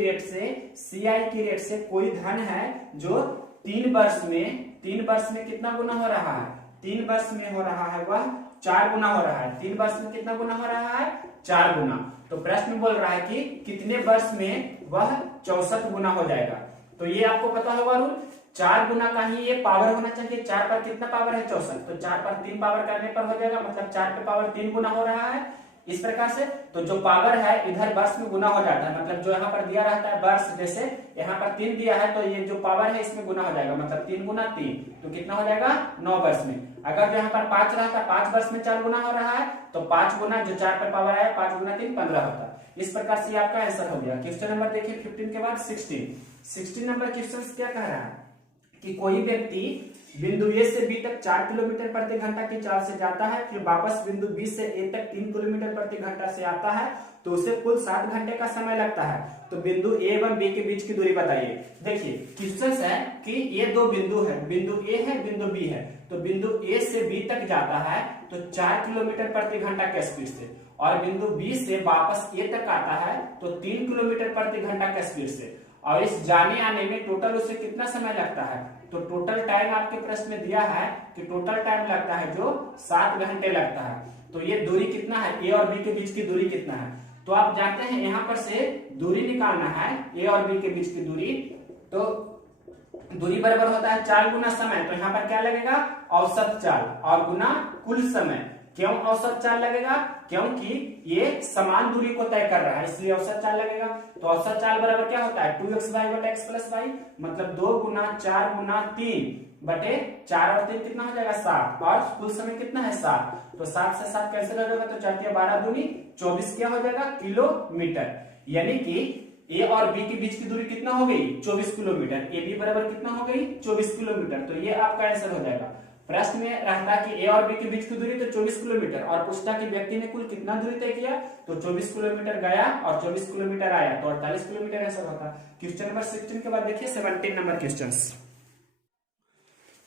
रेट से कोई धन है जो 3 वर्ष में कितना गुना हो रहा है, 3 वर्ष में हो रहा है वह 4 गुना हो रहा है। 3 वर्ष में कितना गुना हो रहा है 4 गुना। तो प्रश्न बोल रहा है कि कितने वर्ष में वह 64 गुना हो जाएगा। तो ये आपको पता होगा रूल, 4 गुना का ही ये पावर होना चाहिए। 4 पर कितना पावर है 64, तो 4 पर 3 पावर करने पर हो जाएगा, मतलब 4 पे पावर 3 गुना हो रहा है। इस प्रकार से। तो जो पावर है इधर वर्ष में गुना हो जाता है, मतलब जो यहाँ पर दिया रहता है वर्ष, जैसे यहाँ पर 3 दिया है तो ये जो पावर है इसमें गुना हो जाएगा, मतलब 3 गुना 3, तो कितना हो जाएगा 9 वर्ष में। अगर जो यहाँ पर 5 रहता है, 5 वर्ष में 4 गुना हो रहा है, तो 5 गुना जो 4 पर पावर आया 5 गुना 3 15 होता है। इस प्रकार से आपका आंसर हो गया। क्वेश्चन नंबर देखिए 15 के बाद 16 नंबर क्वेश्चन क्या कह रहा है कि कोई व्यक्ति बिंदु ए से बी तक 4 किलोमीटर प्रति घंटा की चाल से जाता है, फिर वापस बिंदु बी से ए तक 3 किलोमीटर प्रति घंटा से आता है, तो उसे कुल 7 घंटे का समय लगता है। तो बिंदु ए एवं बी के बीच की दूरी बताइए। देखिए क्वेश्चन है कि ये दो बिंदु है, बिंदु ए है, बिंदु बी है। तो बिंदु ए से बी तक जाता है तो 4 किलोमीटर प्रति घंटा के स्पीड से, और बिंदु बी से वापस ए तक आता है तो 3 किलोमीटर प्रति घंटा के स्पीड से, और इस जाने आने में टोटल उसे कितना समय लगता है। तो टोटल टाइम आपके प्रश्न में दिया है कि टोटल टाइम लगता है जो 7 घंटे लगता है। तो ये दूरी कितना है, ए और बी के बीच की दूरी कितना है, तो आप जानते हैं यहाँ पर से दूरी निकालना है ए और बी के बीच की दूरी। तो दूरी बराबर होता है 4 गुना समय, तो यहाँ पर क्या लगेगा औसत चाल, और गुना कुल समय। क्यों औसत चाल लगेगा, क्योंकि ये समान दूरी को तय कर रहा है, इसलिए औसत चाल लगेगा। तो औसत चाल बराबर क्या होता है 2x वाई बटे x प्लस वाई, मतलब 2 गुना 4 गुना 3 बटे 4 और 3 कितना हो जाएगा 7, और कुल समय कितना है 7। तो 7 से 7 कैंसिल हो जाएगा, तो 4 12 दूनी 24 क्या हो जाएगा किलोमीटर। यानी कि ए और बी के बीच की दूरी कितना हो गई 24 किलोमीटर। ए बी बराबर कितना हो गई 24 किलोमीटर। तो ये आपका आंसर हो जाएगा। प्रश्न में रहता है कि ए और बी के बीच की दूरी तो 24 किलोमीटर, और पूछता कि व्यक्ति ने कुल कितना दूरी तय किया, तो 24 किलोमीटर गया और 24 किलोमीटर आया, तो 48 किलोमीटर आंसर होता। क्वेश्चन नंबर 16 के बाद देखिए 17 नंबर क्वेश्चन।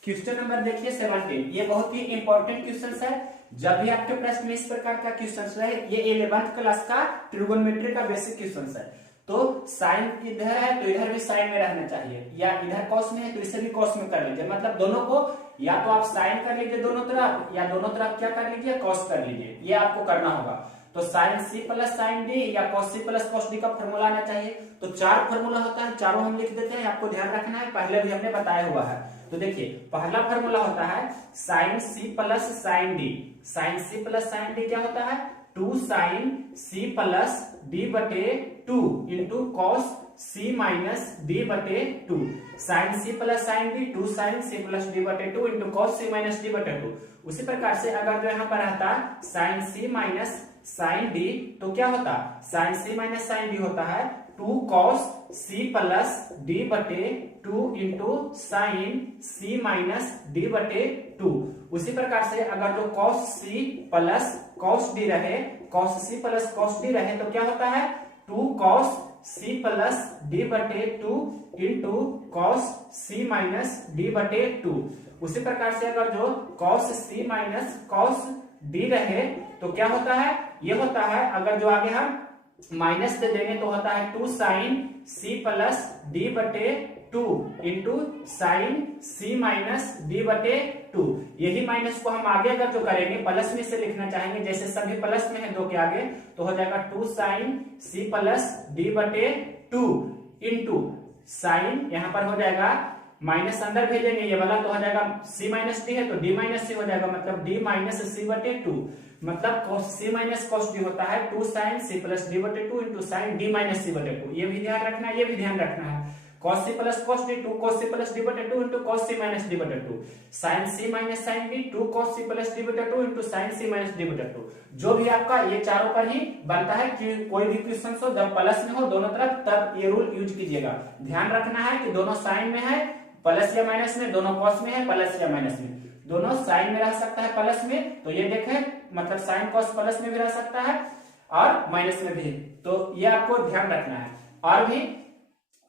क्वेश्चन नंबर देखिए 17, ये बहुत ही इंपॉर्टेंट क्वेश्चन है। जब भी आपके प्रश्न में इस प्रकार का क्वेश्चन रहे, ये 11th क्लास का ट्रिगोनोमेट्री का बेसिक क्वेश्चन है। तो साइन इधर है तो इधर भी साइन में रहना चाहिए, या इधर कॉस में है तो इसे भी कॉस में कर लीजिए, मतलब दोनों को या तो आप साइन कर लीजिए दोनों तरफ, या दोनों तरफ क्या कर लीजिए कॉस कर लीजिए, ये आपको करना होगा। तो sine C plus sine D या cos C plus cos D का फॉर्मूला आना चाहिए। तो 4 फॉर्मूला होता है, चारों हम लिख देते हैं, आपको ध्यान रखना है, पहले भी हमने बताया हुआ है। तो देखिए पहला फॉर्मूला होता है sine C plus sine D. Sine C plus sine D क्या होता है 2 साइन सी प्लस डी बटे 2 into cos C minus D बटे 2। Sine C plus sine D 2 sine C plus D बटे 2 into cos C minus D बटे 2। उसी प्रकार से अगर जो यहाँ पर रहता sine C minus sine D, तो क्या होता sine C minus sine D होता है 2 कॉस सी प्लस डी बटे 2 into sine C minus D बटे 2। उसी प्रकार से अगर जो cos C plus cos D रहे, cos C plus cos D रहे, तो क्या होता है 2 कॉस सी प्लस डी बटे 2 into cos C minus D बटे 2। उसी प्रकार से अगर जो cos C minus cos D रहे, तो क्या होता है ये होता है, अगर जो आगे हम माइनस दे देंगे तो होता है 2 साइन सी प्लस डी बटे 2 into sine C minus D बटे 2। यही माइनस को हम आगे अगर जो करेंगे प्लस में से लिखना चाहेंगे, जैसे सभी प्लस में है 2 के आगे, तो हो जाएगा 2 साइन सी प्लस डी बटे 2 इंटू साइन, यहाँ पर हो जाएगा माइनस अंदर भेजेंगे ये वाला, तो हो जाएगा सी माइनस डी है तो डी माइनस सी हो जाएगा, मतलब डी माइनस सी बटे 2, मतलब cos C minus cos D होता है 2 साइन सी प्लस डी बटे 2 इंटू साइन डी माइनस सी बटे 2। ये भी ध्यान रखना है, ये भी ध्यान रखना है। cos C plus cos D 2 cos C plus D बटे 2 into cos C minus D बटे 2। Sine C minus sine D 2 cos C plus D बटे 2 into sine C minus D बटे 2। जो भी आपका ये चारों पर ही बनता है कि कोई भी क्वेश्चन हो जब प्लस में हो दोनों तरफ, तब ये रूल यूज कीजिएगा। ध्यान रखना है कि दोनों साइन में है प्लस या माइनस में, दोनों कॉस में है प्लस या माइनस में, दोनों साइन में रह सकता है प्लस में, तो ये देखें मतलब साइन कॉस प्लस में भी रह सकता है और माइनस में भी, तो ये आपको ध्यान रखना है। और भी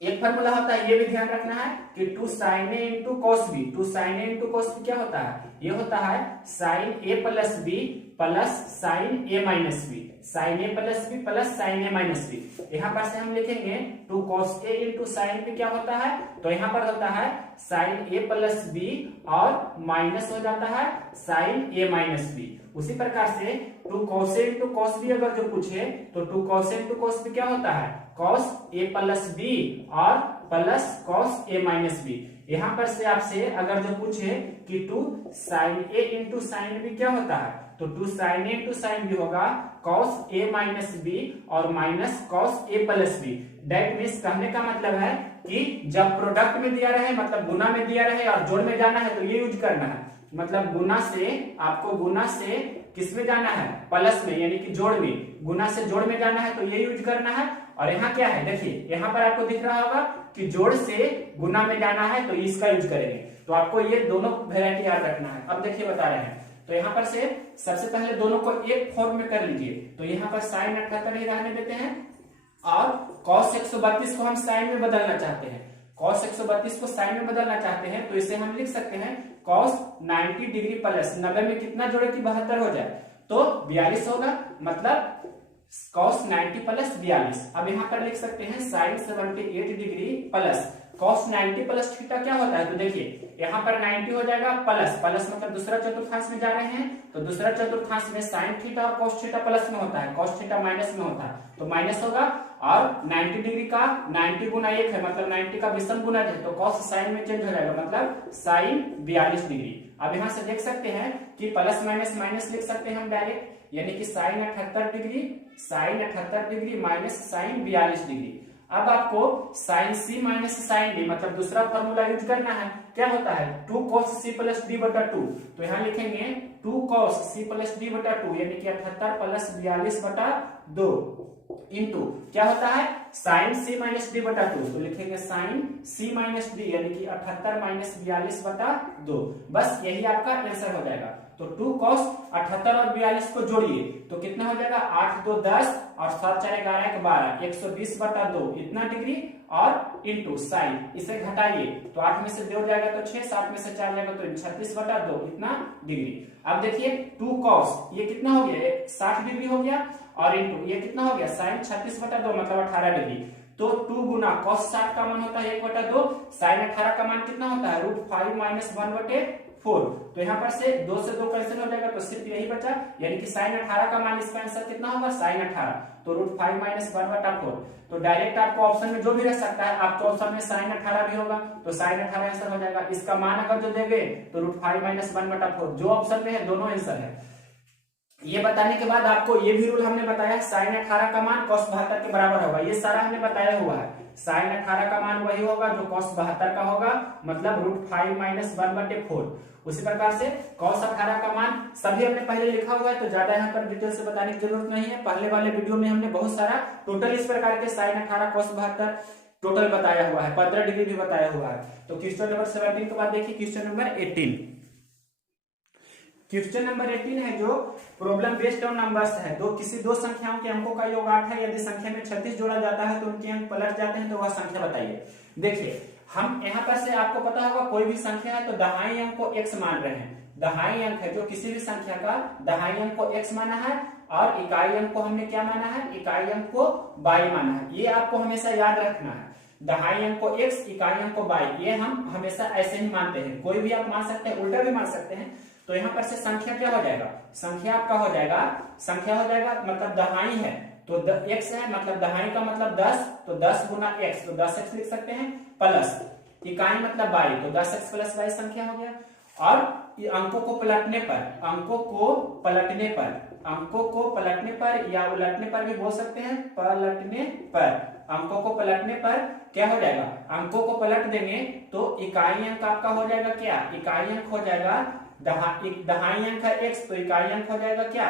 एक फॉर्मूला होता है, ये भी ध्यान रखना है कि 2 sine A into cos B. 2 sine A into cos B क्या होता है, ये होता है साइन ए प्लस बी प्लस साइन ए माइनस बी। साइन ए प्लस बी प्लस साइन ए माइनस बी। यहाँ पर से हम लिखेंगे 2 cos A into sine B क्या होता है, तो यहाँ पर होता है साइन ए प्लस बी और माइनस हो जाता है साइन ए माइनस बी। उसी प्रकार से 2 cos A into cos B अगर जो पूछे तो 2 cos A into cos B क्या होता है कॉस ए प्लस बी और plus cos A minus B. यहाँ पर से आपसे अगर जो पूछे कि 2 sine A into sine B क्या होता है, तो 2 sin a to sin b होगा cos a माइनस बी और minus cos a plus B. That means कहने का मतलब है कि जब प्रोडक्ट में दिया रहे मतलब गुना में दिया रहे और जोड़ में जाना है तो ये यूज करना है। मतलब गुना से आपको गुना से किस में जाना है, प्लस में, यानी कि जोड़ में, गुना से जोड़ में जाना है तो ये यूज करना है। और यहाँ क्या है, देखिए यहाँ पर आपको दिख रहा होगा कि जोड़ से गुना में जाना है तो इसका यूज करेंगे। तो आपको ये दोनों वेरायटी याद रखना है। अब देखिए बता रहे हैं, तो यहाँ पर से सबसे पहले दोनों को एक फॉर्म में कर लीजिए। तो यहाँ पर साइन 78 ही रहने देते हैं और cos 132 को हम साइन में बदलना चाहते हैं। cos 132 को साइन में बदलना चाहते हैं तो इसे हम लिख सकते हैं cos 90 डिग्री प्लस 90 में कितना जोड़े कि 72 हो जाए तो 42 होगा, मतलब cos 90 प्लस 42। अब यहाँ पर लिख सकते हैं sin 78 degree plus cos 90 plus theta क्या होता है, तो देखिए यहाँ पर 90 हो जाएगा प्लस प्लस मतलब दूसरा चतुर्थांश में जा रहे हैं तो दूसरा चतुर्थांश में sin थीटा और cos थीटा प्लस में होता है, cos थीटा माइनस में होता है तो माइनस होगा। और 90 डिग्री का 90 गुना 1 है मतलब 90 का विषम गुना है तो cos साइन में चेंज हो जाएगा मतलब sin 42 डिग्री। अब यहाँ से देख सकते हैं कि प्लस माइनस माइनस लिख सकते हैं हम डायरेक्ट, यानी कि sin 78 degree minus sin 42 degree. अब आपको sin c minus sin d मतलब दूसरा फॉर्मूला यूज करना है। क्या होता है 2 cos c प्लस d बटा 2, तो यहाँ लिखेंगे 2 cos c प्लस d बटा 2 यानी कि 78 प्लस 42 बटा 2 इंटू क्या होता है sin c माइनस d बटा 2, तो लिखेंगे sin c माइनस d यानी कि 78 माइनस 42 बटा 2। बस यही आपका आंसर हो जाएगा। तो 2 cos 78 और 42 को जोड़िए तो कितना हो जाएगा 8 2 10 और 7 4 11 1 12 120 बटा 2 इतना डिग्री और इंटू साइन, इसे घटाइए तो 8 में से 2 जाएगा तो 6, 7 में से 4 जाएगा तो 36 बटा 2 इतना डिग्री। अब देखिए 2 cos ये कितना हो गया 60 डिग्री हो गया और इंटू ये कितना हो गया साइन 36 बटा 2 मतलब 18 डिग्री। तो 2 गुना cos 60 का मान होता है 1 बटा 2, साइन 18 का मान कितना होता है √5 माइनस 1 बटे 4। तो यहाँ पर से 2 से 2 कैंसिल हो जाएगा तो सिर्फ यही बचा, यानी कि साइन 18 का मान इसका आंसर कितना होगा साइन 18 तो √5 माइनस 1 बटा 4। तो डायरेक्ट आपको ऑप्शन में जो भी रह सकता है, आपके ऑप्शन में साइन 18 भी होगा तो साइन 18 आंसर हो जाएगा। इसका मान अगर जो देंगे तो √5 माइनस 1 बटा 4 जो ऑप्शन में है दोनों आंसर है। ये बताने के बाद आपको ये भी रूल हमने बताया साइन 18 का मान cos 72 के बराबर होगा, ये सारा हमने बताया हुआ है। साइन 18 का मान वही होगा जो cos 72 का होगा मतलब √5 माइनस 1 बटे 4। उसी प्रकार से cos 18 का मान सभी हमने पहले लिखा हुआ है तो ज्यादा यहाँ पर डिटेल से बताने की जरूरत नहीं है। पहले वाले वीडियो में हमने बहुत सारा टोटल इस प्रकार के साइन 18 cos 72 टोटल बताया हुआ है, 15 डिग्री भी बताया हुआ है। तो क्वेश्चन नंबर 17 के बाद देखिए क्वेश्चन नंबर 18। क्वेश्चन नंबर 18 है जो प्रॉब्लम बेस्ड ऑन नंबर्स है। किसी दो संख्याओं के अंकों का योग 8 है, यदि संख्या में 36 जोड़ा जाता है तो उनके अंक पलट जाते हैं तो वह संख्या बताइए। देखिए हम यहाँ पर से आपको पता होगा कोई भी संख्या है तो दहाई अंक को x मान रहे हैं। दहाई अंक है जो किसी भी संख्या का दहाई अंक को x माना है और इकाई अंक को हमने क्या माना है, इकाई अंक को y माना है। ये आपको हमेशा याद रखना है, दहाई अंक को x इकाई अंक को y, ये हम हमेशा ऐसे ही मानते हैं। कोई भी आप मान सकते हैं, उल्टा भी मान सकते हैं। तो यहाँ पर से संख्या क्या हो जाएगा, संख्या आपका हो जाएगा, संख्या हो जाएगा मतलब दहाई है तो x है मतलब दहाई का मतलब 10 तो 10 गुना x तो 10x लिख सकते हैं प्लस इकाई मतलब y तो 10x प्लस y संख्या हो गया। और अंकों को पलटने पर, अंकों को पलटने पर, अंकों को पलटने पर या उलटने पर भी बोल सकते हैं, पलटने पर, अंकों को पलटने पर क्या हो जाएगा, अंकों को पलट देंगे तो इकाई अंक आपका हो जाएगा क्या, इकाई अंक हो जाएगा दहाई अंक है x तो इकाई अंक हो जाएगा क्या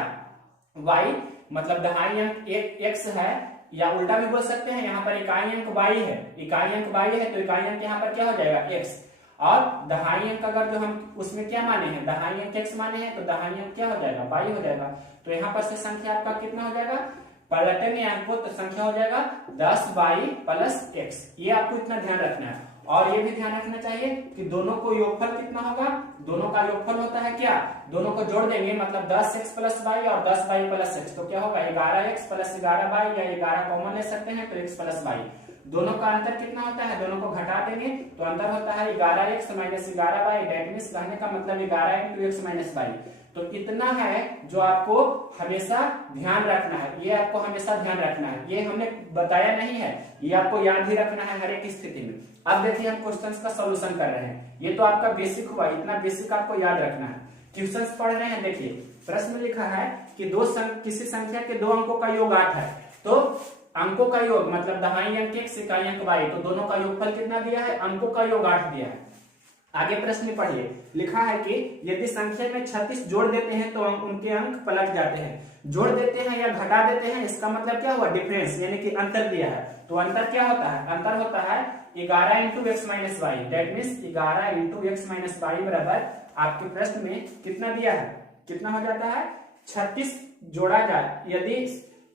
y, मतलब दहाई अंक x है या उल्टा भी बोल सकते हैं, यहाँ पर इकाई अंक y है, इकाई अंक y है तो इकाई अंक यहाँ पर क्या हो जाएगा x। और दहाई अंक अगर जो हम उसमें क्या माने हैं, दहाई अंक x माने हैं तो दहाई अंक क्या हो जाएगा y हो जाएगा। तो यहाँ पर से संख्या आपका कितना हो जाएगा, पलटेंगे अंक को तो संख्या हो जाएगा 10y प्लस x। ये आपको इतना ध्यान रखना है। और ये भी ध्यान रखना चाहिए कि दोनों को योगफल कितना होगा, दोनों का योगफल होता है क्या, दोनों को जोड़ देंगे मतलब 10x प्लस y और 10y प्लस x तो क्या होगा 11x प्लस 11y या 11 कॉमन ले सकते हैं तो x प्लस y। दोनों का अंतर कितना होता है, दोनों को घटा देंगे तो अंतर होता है 11x minus 11y। That means कहने का मतलब 11 into x माइनस y। तो इतना है जो आपको हमेशा ध्यान रखना है, ये आपको हमेशा ध्यान रखना है, ये हमने बताया नहीं है, ये आपको याद ही रखना है हर एक स्थिति में। अब देखिए हम क्वेश्चंस का सॉल्यूशन कर रहे हैं, ये तो आपका बेसिक हुआ, इतना बेसिक आपको याद रखना है, क्वेश्चन पढ़ रहे हैं। देखिए प्रश्न में लिखा है कि किसी संख्या के दो अंकों का योग 8 है, तो अंकों का योग मतलब दहाई अंक x इकाई अंक y, तो दोनों का योगफल कितना दिया है, अंकों का योग 8 दिया है। आगे प्रश्न में पढ़िए, लिखा है कि यदि संख्या में 36 जोड़ देते हैं तो उनके अंक पलट जाते हैं। जोड़ देते हैं या घटा देते हैं, इसका मतलब क्या हुआ, डिफरेंस, यानी कि अंतर दिया है। तो अंतर क्या होता है, अंतर होता है 11 into X minus Y, that means 11 into X minus Y बराबर आपके प्रश्न में कितना दिया है, कितना हो जाता है 36 जोड़ा जाए। यदि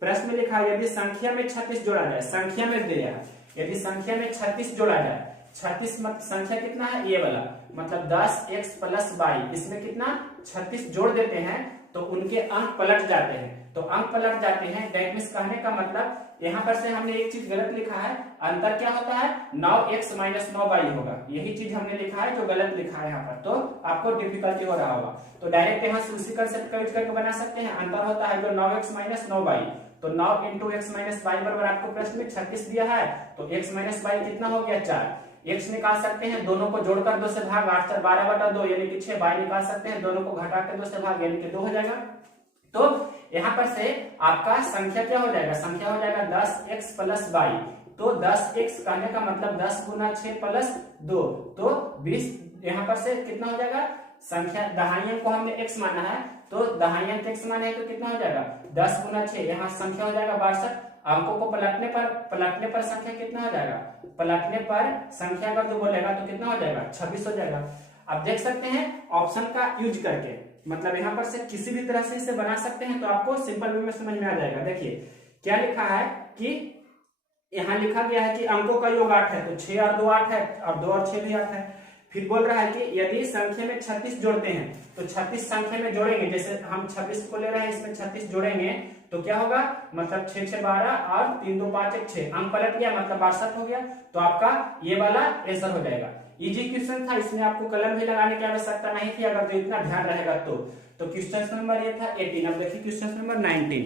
प्रश्न में लिखा है यदि संख्या में 36 जोड़ा जाए, संख्या में दिया है यदि संख्या में 36 जोड़ा जाए, 36 संख्या कितना है ये वाला, मतलब 10x प्लस वाई, इसमें कितना 36 जोड़ देते हैं तो उनके अंक पलट जाते हैं। तो अंक पलट जाते हैं, दैट मीन्स कहने का मतलब यहाँ पर से हमने एक चीज गलत लिखा है, अंतर क्या होता है 9x माइनस 9y होगा, यही चीज हमने लिखा है जो गलत लिखा है यहाँ पर, तो आपको डिफिकल्टी हो रहा होगा। तो डायरेक्ट यहाँ से उसी कंसेप्ट का यूज करके बना सकते हैं। अंतर होता है जो 9x माइनस 9y, तो 9 इंटू एक्स माइनस वाई बराबर आपको प्रश्न में 36 दिया है, तो x माइनस वाई कितना हो गया 4। x निकाल सकते हैं, दोनों को जोड़कर 2 से भाग, 8 4 12/2 यानी कि 6। y निकाल सकते हैं, दोनों को घटाकर 2 से भाग यानी कि 2 हो जाएगा। तो यहाँ पर से आपका संख्या क्या हो जाएगा, संख्या हो जाएगा 10x प्लस वाई, तो 10x कहने का मतलब 10 गुना 6 प्लस 2, तो 20। यहाँ पर से कितना हो जाएगा, संख्या दहाई अंक को हमने x माना है, तो दहाई अंक x माना है तो कितना हो जाएगा 10 गुना 6, यहाँ संख्या हो जाएगा 62। अंकों को पलटने पर संख्या कितना हो जाएगा, पलटने पर संख्या अगर जो बोलेगा तो कितना हो जाएगा 26 हो जाएगा। अब देख सकते हैं ऑप्शन का यूज करके, मतलब यहाँ पर से किसी भी तरह से इसे बना सकते हैं, तो आपको सिंपल वे में समझ में आ जाएगा। देखिए क्या लिखा है कि यहाँ लिखा गया है कि अंकों का योग 8 है, तो 6 और 2 8 है, और 2 और 6 भी 8 है। फिर बोल रहा है कि यदि संख्या में 36 जोड़ते हैं, तो 36 संख्या में जोड़ेंगे, जैसे हम 26 को ले रहे हैं, इसमें 36 जोड़ेंगे तो क्या होगा, मतलब 6 6 12 और 3 2 5 1 6, अंक पलट गया मतलब 62 हो गया। तो आपका ये वाला आंसर हो जाएगा। इजी क्वेश्चन था, इसमें आपको कलम भी लगाने की आवश्यकता नहीं थी अगर तो इतना ध्यान रहेगा तो। क्वेश्चन नंबर ये था 18। अब देखिए क्वेश्चन नंबर 19।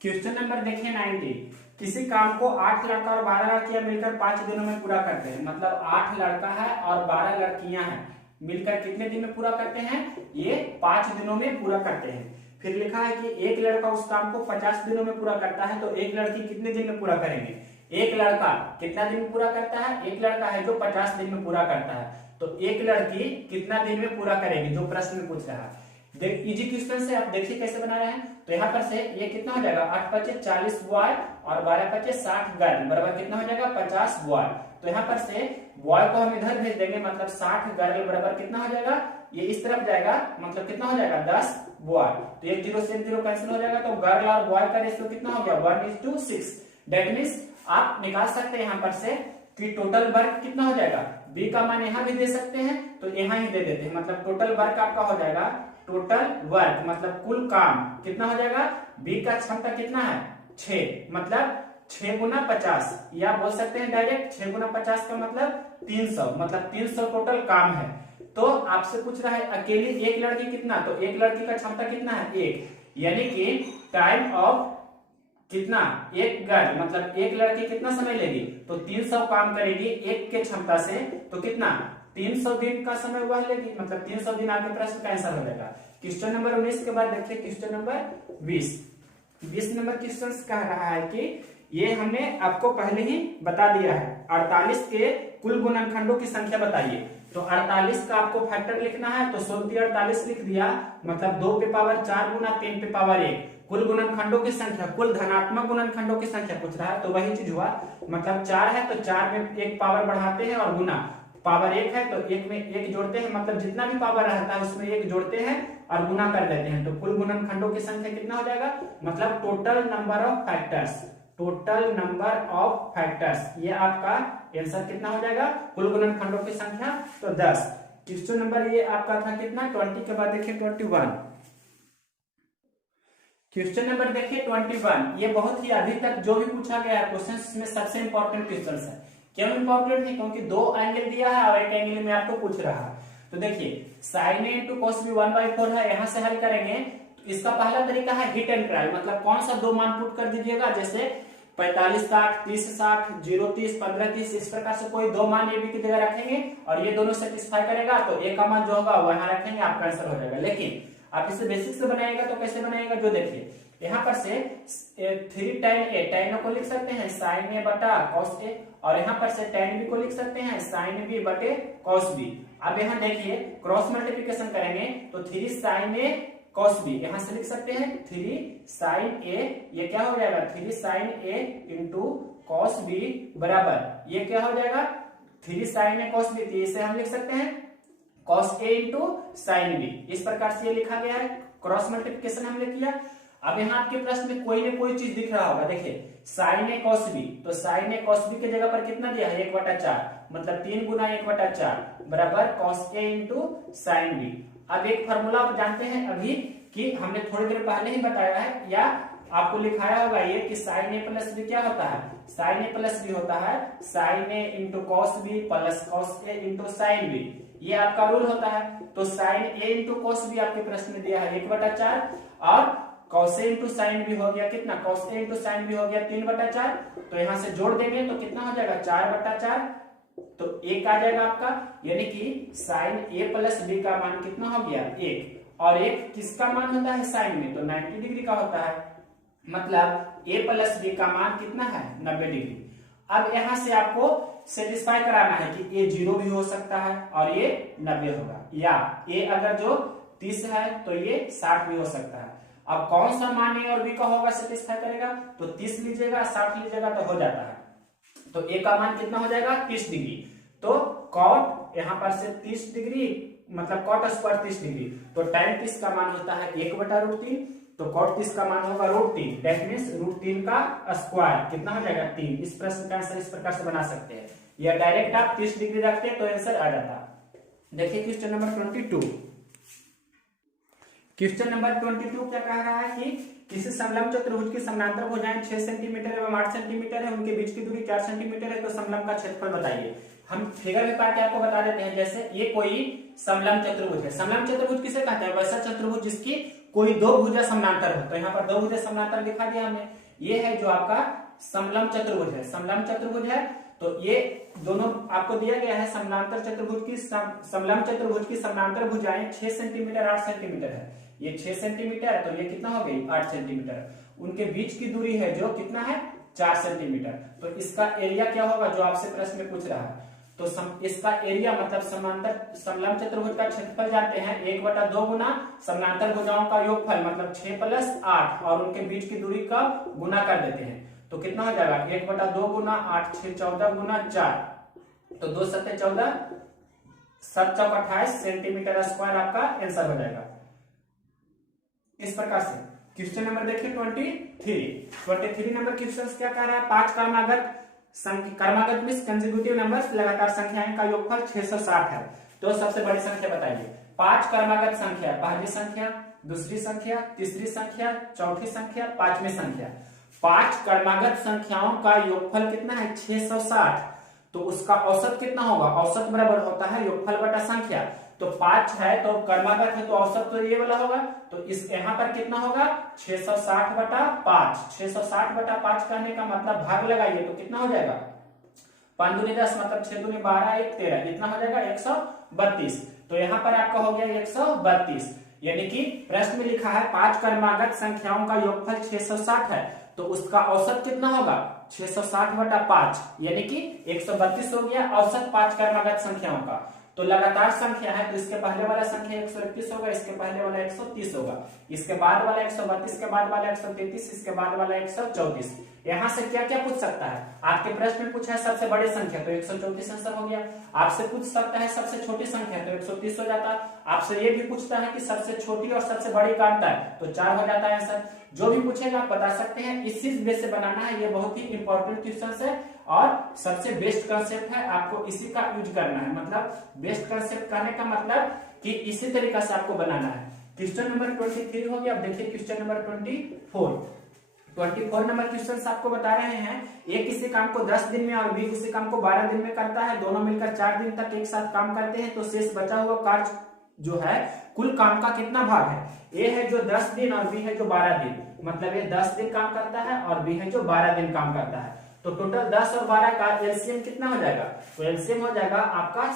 क्वेश्चन नंबर देखिए 19, किसी काम को 8 लड़का और 12 लड़कियां मिलकर 5 दिनों में पूरा करते हैं, मतलब 8 लड़का है और 12 लड़कियां हैं, मिलकर कितने दिन में पूरा करते हैं, ये 5 दिनों में पूरा करते हैं। फिर लिखा है कि एक लड़का उस काम को 50 दिनों में पूरा करता है, तो एक लड़की कितने दिन में पूरा करेंगे। एक लड़का कितना दिन में पूरा करता है, एक लड़का है जो 50 दिन में पूरा करता है, तो एक लड़की कितना दिन में पूरा करेगी, जो प्रश्न में पूछ रहा है। इजी क्वेश्चन से आप देखिए कैसे बना रहे हैं। तो यहाँ पर से ये कितना हो जाएगा, 8 5 40 बॉय और 12 5 60 गर्ल बराबर कितना हो जाएगा 50 बॉय। तो यहाँ पर से बॉय को हम इधर भेज देंगे, मतलब 60 गर्ल बराबर कितना हो जाएगा, ये इस तरफ जाएगा, मतलब कितना हो जाएगा 10 बॉय। तो एक 0 से 0 कैंसिल हो जाएगा, तो गर्ल और बॉय का रेशियो कितना हो गया 1:6। दैट मीन्स आप निकाल सकते हैं यहाँ पर से कि टोटल वर्क कितना हो जाएगा, बी का मान यहाँ भी दे सकते हैं तो यहाँ ही दे देते हैं, मतलब टोटल वर्क आपका हो जाएगा, टोटल वर्क मतलब कुल काम कितना हो जाएगा, बी का क्षमता कितना है 6, मतलब 6 गुना 50, या बोल सकते हैं डायरेक्ट 6 गुना 50 का मतलब 300, मतलब 300 टोटल काम है। तो आपसे पूछ रहा है अकेली एक लड़की कितना, तो एक लड़की का क्षमता कितना है 1, यानी कि टाइम ऑफ कितना, एक गर्ल मतलब एक लड़की कितना समय लेगी, तो 300 काम करेगी एक के क्षमता से, तो कितना 300 दिन का समय वह लेगी, मतलब 300 दिन आपके प्रश्न का आंसर हो जाएगा। क्वेश्चन नंबर 19 के बाद देखिए क्वेश्चन नंबर 20 नंबर क्वेश्चन कह रहा है कि ये हमने आपको पहले ही बता दिया है, 48 के कुल गुणनखंडों की संख्या बताइए। तो 48 का आपको फैक्टर लिखना है, तो 48 लिख दिया, मतलब 2 पे पावर 4 गुना 3 पे पावर 1। कुल गुणनखंडों की संख्या, कुल धनात्मक गुणनखंडों की संख्या पूछ रहा है, तो वही चीज हुआ, मतलब 4 है तो 4 में एक पावर बढ़ाते हैं और गुना, पावर 1 है तो 1 में 1 जोड़ते हैं, मतलब जितना भी पावर रहता है उसमें 1 जोड़ते हैं और गुना कर देते हैं, तो कुल गुणनखंडों की संख्या कितना हो जाएगा, मतलब total number of factors, total number of factors, ये आपका आंसर कितना हो जाएगा, कुल गुणनखंडों की संख्या, तो 10। क्वेश्चन नंबर ये आपका था कितना 20 के बाद देखिए 21। क्वेश्चन नंबर देखिए 21, ये बहुत ही अभी तक जो भी पूछा गया है क्वेश्चन में सबसे इंपॉर्टेंट क्वेश्चन है। क्यों इंपॉर्टेंट है, क्योंकि 2 एंगल दिया है और एक एंगल में आपको पूछ रहा है। तो देखिए sin a into cos b 1/4 है, यहाँ से हल करेंगे। तो इसका पहला तरीका है हिट एंड ट्राई, मतलब कौन सा 2 मान पुट कर दीजिएगा, जैसे 45 60, 30 60, 0 30, 15 30, इस प्रकार से कोई दो मान ए बी की जगह रखेंगे और ये दोनों सेटिस्फाई करेगा तो ए का मान जो होगा वहां रखेंगे, आपका आंसर हो जाएगा। लेकिन आप इसे बेसिक से बनाएगा तो कैसे बनाएगा, जो देखिए यहाँ पर से 3 tan a, tan a को लिख सकते हैं sin a बटा cos a, और यहाँ पर से tan b को लिख सकते हैं sin b बटे cos b। अब यहाँ देखिए क्रॉस मल्टीप्लिकेशन करेंगे तो 3 sin a cos b, यहाँ से लिख सकते हैं 3 sin a, ये क्या हो जाएगा 3 sin a into cos b बराबर ये क्या हो जाएगा 3 sin a cos b, तो इसे हम लिख सकते हैं cos a into sin b। इस प्रकार से ये लिखा गया है, क्रॉस मल्टीप्लिकेशन हमने किया। अब यहाँ आपके प्रश्न में कोई ना कोई चीज दिख रहा होगा, देखिए sin a cos b, तो sin a cos b के जगह पर कितना दिया है 1/4, मतलब 3 गुना 1/4 बराबर cos a into sin b। अब एक फॉर्मूला आप जानते हैं अभी कि हमने थोड़ी देर पहले ही बताया है या आपको लिखाया होगा ये कि sin a प्लस b क्या होता है, sin a प्लस b होता है sin a into cos b plus cos a into sin b, ये आपका रूल होता है। तो sin a into cos b आपके प्रश्न में दिया है 1/4 और cos a into sin b हो गया कितना, cos a into sin b हो गया 3/4, तो यहाँ से जोड़ देंगे तो कितना हो जाएगा 4/4, तो 1 आ जाएगा आपका, यानी कि sin a प्लस b का मान कितना हो गया 1, और 1 किसका मान होता है sin में, तो 90 डिग्री का होता है, मतलब a प्लस b का मान कितना है 90 डिग्री। अब यहाँ से आपको सेटिस्फाई कराना है कि a 0 भी हो सकता है और ये 90 होगा, या a अगर जो 30 है तो ये 60 भी हो सकता है। अब कौन सा मान a और b का होगा सेटिस्फाई करेगा, तो 30 लीजिएगा 60 लीजिएगा तो हो जाता है, तो a का मान कितना हो जाएगा 30 डिग्री, तो cot यहाँ पर से 30 डिग्री मतलब cot स्क्वायर 30 डिग्री, तो tan 30 का मान होता है 1/√3, तो cot 30 का मान होगा √3, दैट मींस √3 का स्क्वायर कितना हो जाएगा 3। इस प्रश्न का आंसर इस प्रकार से बना सकते हैं, या डायरेक्ट आप 30 डिग्री रखते हैं तो आंसर आ जाता। देखिए क्वेश्चन नंबर 22, क्वेश्चन नंबर 22 क्या कह रहा है कि किसी समलंब चतुर्भुज की समानांतर भुजाएं 6 सेंटीमीटर एवं 8 सेंटीमीटर है, उनके बीच की दूरी 4 सेंटीमीटर है, तो समलंब का क्षेत्रफल बताइए। हम फिगर में काट के आपको बता देते हैं, जैसे ये कोई समलंब चतुर्भुज है, समलंब चतुर्भुज किसे कहते हैं, वैसा चतुर्भुज जिसकी कोई दो भुजा समानांतर हो, तो यहाँ पर दो भुजा समानांतर दिखा दिया हमने, ये है जो आपका समलंब चतुर्भुज है, समलंब चतुर्भुज है, तो ये दोनों आपको दिया गया है समानांतर चतुर्भुज की समलंब चतुर्भुज की समानांतर भुजाएं 6 सेंटीमीटर 8 सेंटीमीटर है, ये 6 सेंटीमीटर, तो ये कितना हो गई 8 सेंटीमीटर, उनके बीच की दूरी है जो कितना है 4 सेंटीमीटर, तो इसका एरिया क्या होगा जो आपसे प्रश्न में पूछ रहा है, तो इसका एरिया मतलब समांतर समलंब चतुर्भुज का क्षेत्रफल जानते हैं 1/2 गुना समानांतर भुजाओं का योगफल मतलब 6 + 8 और उनके बीच की दूरी का गुना कर देते हैं, तो कितना हो जाएगा 1/2 गुना 8 6 14 गुना 4, तो 2 7 14 7 चौक 28 सेंटीमीटर स्क्वायर आपका आंसर हो जाएगा। इस प्रकार से क्वेश्चन नंबर देखिए 23 नंबर क्वेश्चन क्या कह रहा है, 5 क्रमागत में कंसेक्यूटिव नंबर्स लगातार संख्याएं का योगफल 660 है, तो सबसे बड़ी संख्या बताइए। 5 क्रमागत संख्या, पहली संख्या, दूसरी संख्या, तीसरी संख्या, चौथी संख्या, पांचवी संख्या, 5 क्रमागत संख्याओं का योगफल कितना है 660, तो उसका औसत कितना होगा, औसत बराबर होता है योगफल बटा संख्या, तो 5 है तो क्रमागत है तो औसत तो ये वाला होगा, तो इस यहाँ पर कितना होगा 660 बटा 5, 660 बटा 5 कहने का मतलब भाग लगाइए तो कितना हो जाएगा 5 दूनी 10 मतलब 6 दूनी 12 1 13, इतना हो जाएगा 132, तो यहाँ पर आपका हो गया 132, यानी कि प्रश्न में लिखा है 5 क्रमागत संख्याओं का योगफल 660 है, तो उसका औसत कितना होगा 660 बटा 5, यानी कि 132 हो गया औसत 5 क्रमागत संख्याओं का। तो लगातार संख्या है तो इसके पहले वाला संख्या 131 होगा, इसके पहले वाला 130 होगा, इसके बाद वाला 132, के बाद वाला 133, इसके बाद वाला 134। यहाँ से क्या क्या पूछ सकता है, आपके प्रश्न में पूछा है सबसे बड़ी संख्या तो 134 आंसर हो गया, आपसे पूछ सकता है सबसे छोटी संख्या तो 130 हो जाता, आपसे ये भी पूछता है कि सबसे छोटी और सबसे बड़ी का अंतर तो 4 हो जाता है आंसर। जो भी पूछेगा आप बता सकते हैं, इसी बेस से बनाना है, ये बहुत ही इंपॉर्टेंट क्वेश्चन है और सबसे बेस्ट कंसेप्ट है, आपको इसी का यूज करना है, मतलब बेस्ट कंसेप्ट करने का मतलब कि इसी तरीका से आपको बनाना है। क्वेश्चन नंबर 23 हो गया। अब देखिए क्वेश्चन नंबर 24 नंबर क्वेश्चन आपको बता रहे हैं, ए किसी काम को 10 दिन में और बी किसी काम को 12 दिन में करता है, दोनों मिलकर 4 दिन तक एक साथ काम करते हैं, तो शेष बचा हुआ कार्य जो है कुल काम का कितना भाग है, ए है जो 10 दिन और बी है जो 12 दिन, मतलब ये 10 दिन काम करता है, और बी है जो 12 दिन काम करता है। तो टोटल 10 और 12 का एलसीएम कितना हो जाएगा? तो एलसीएम हो जाएगा आपका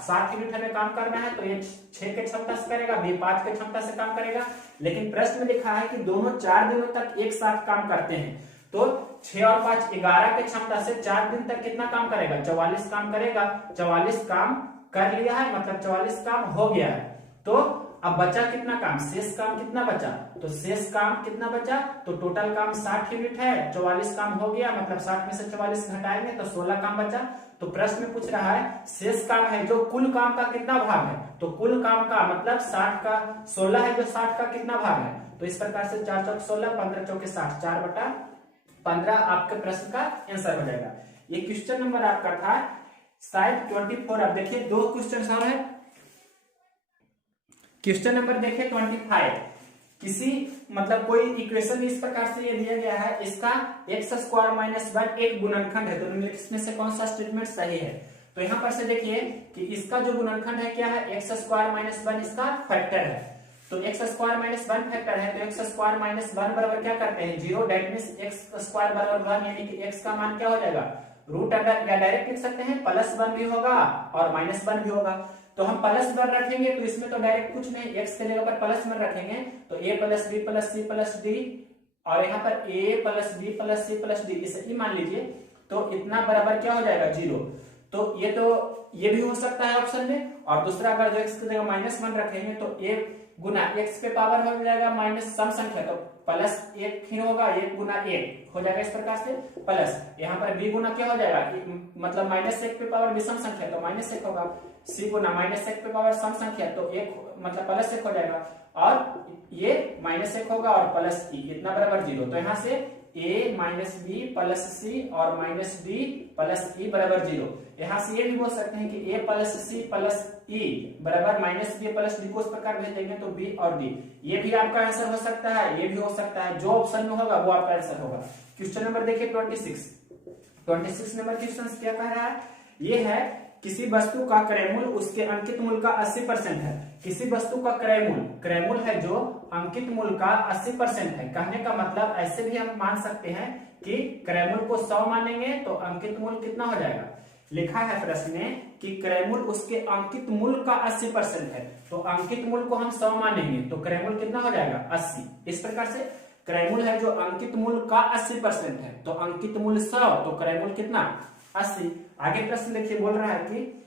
60 यूनिट हमें काम करना है, तो ये 6 के क्षमता से करेगा, बी 5 के क्षमता से काम करेगा। लेकिन प्रश्न में लिखा है कि दोनों 4 दिनों तक एक साथ काम करते हैं, तो 6 और 5 11 के क्षमता से 4 दिन तक कितना काम करेगा? 44 काम करेगा। 44 काम कर लिया है, मतलब 44 काम हो गया है। तो अब बचा कितना काम? शेष काम कितना बचा? तो शेष काम कितना बचा? तो टोटल काम 60 यूनिट है, 44 काम हो गया, मतलब 60 में से 44 घटाएंगे तो 16 काम बचा। तो प्रश्न में पूछ रहा है शेष काम है जो कुल काम का कितना भाग है? तो कुल काम का मतलब 60 का 16 है जो 60 का कितना भाग है? तो इस प्रकार से 4 चौक 16, 15 चौके 60, 4/15 आपके प्रश्न का आंसर हो जाएगा। ये क्वेश्चन नंबर आपका था शायद 24। अब देखिए 2 क्वेश्चन और है। क्वेश्चन नंबर देखिए 25। किसी मतलब कोई इक्वेशन इस प्रकार से ये दिया गया है, इसका x² - 1 एक गुणनखंड है, तो निम्नलिखित में से कौन सा स्टेटमेंट सही है? तो यहां पर से देखिए कि इसका जो गुणनखंड है क्या है? x² - 1 इसका फैक्टर है। तो x² - 1 फैक्टर है, तो x² - 1 बराबर क्या करते हैं? 0। दैट मींस x² बराबर 1, यानी कि x का मान क्या हो जाएगा? रूट अंडर, या डायरेक्ट लिख सकते हैं +1 भी होगा और -1 भी होगा। तो हम +1 रखेंगे तो इसमें तो डायरेक्ट कुछ नहीं, x के जगह पर +1 रखेंगे तो a + b + c + d, और यहाँ पर a + b + c + d, इसे ही मान लीजिए। तो इतना बराबर क्या हो जाएगा? 0। तो ये भी हो सकता है ऑप्शन में। और दूसरा अगर जो x की जगह -1 रखेंगे तो a गुना x पे पावर हो जाएगा माइनस सम संख्या, तो +1 ही होगा, 1 गुना 1 हो जाएगा इस प्रकार से। प्लस यहाँ पर b गुना क्या हो जाएगा? मतलब -1 पे पावर विषम संख्या, तो -1 होगा। c गुना -1 पे पावर सम संख्या, तो 1 मतलब +1 हो जाएगा, और ये -1 होगा और प्लस e, इतना बराबर 0। तो यहाँ से a - b + c और -d + e बराबर 0। यहाँ से ये भी बोल सकते हैं कि a + c + e बराबर -b + d को इस प्रकार भेज देंगे तो b और d, ये भी आपका आंसर हो सकता है, ये भी हो सकता है। जो ऑप्शन में होगा वो आपका आंसर होगा। क्वेश्चन नंबर देखिए 26 नंबर क्वेश्चन क्या कह रहा है? ये है किसी वस्तु का क्रय मूल्य उसके अंकित मूल्य का 80% है। किसी वस्तु का क्रय मूल्य है जो अंकित मूल्य का 80% है। कहने का मतलब ऐसे भी हम मान सकते हैं कि क्रय मूल्य को 100 मानेंगे तो अंकित मूल्य कितना हो जाएगा? लिखा है प्रश्न में कि क्रय मूल्य उसके अंकित मूल्य का 80% है, तो अंकित मूल्य को हम 100 मानेंगे तो क्रय मूल्य कितना हो जाएगा? 80। इस प्रकार से क्रय मूल्य है जो अंकित मूल्य का 80% है, तो अंकित मूल्य 100, तो क्रय मूल्य कितना? 80। आगे प्रश्न देखिए, बोल रहा है कि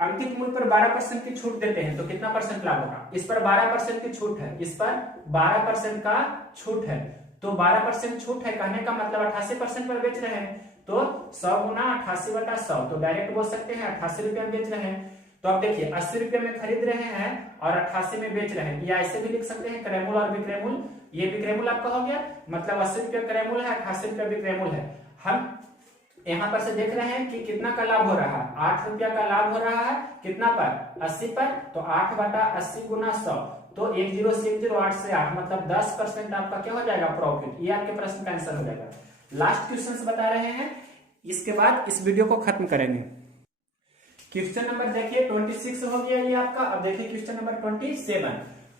अंकित मूल्य पर 12% की छूट देते हैं तो कितना परसेंट लाभ होगा? इस पर 12% की छूट है, इस पर 12% का छूट है, तो 12% छूट है, कहने का मतलब 88% पर बेच रहे हैं, तो 100 गुना 88/100, तो डायरेक्ट बोल सकते हैं 88 रुपये में बेच रहे हैं। तो अब देखिए 80 रुपये में खरीद रहे हैं और 88 में बेच रहे हैं, या ऐसे भी लिख सकते हैं क्रय मूल्य और विक्रय मूल्य। ये विक्रय मूल्य आपका हो गया, मतलब 80 रुपये क्रय मूल्य है, 88 रुपये विक्रय मूल्य है। हम यहाँ पर से देख रहे हैं कि कितना का लाभ हो रहा है? 8 रुपया का लाभ हो रहा है, कितना पर? 80 पर, तो 8/80 गुना 100, तो 10 से 10 8 से 8, मतलब 10% आपका क्या हो जाएगा? प्रॉफिट। ये आपके प्रश्न का आंसर हो जाएगा। लास्ट क्वेश्चन बता रहे हैं, इसके बाद इस वीडियो को खत्म करेंगे। क्वेश्चन नंबर देखिए 26 हो गया ये आपका। अब देखिए क्वेश्चन नंबर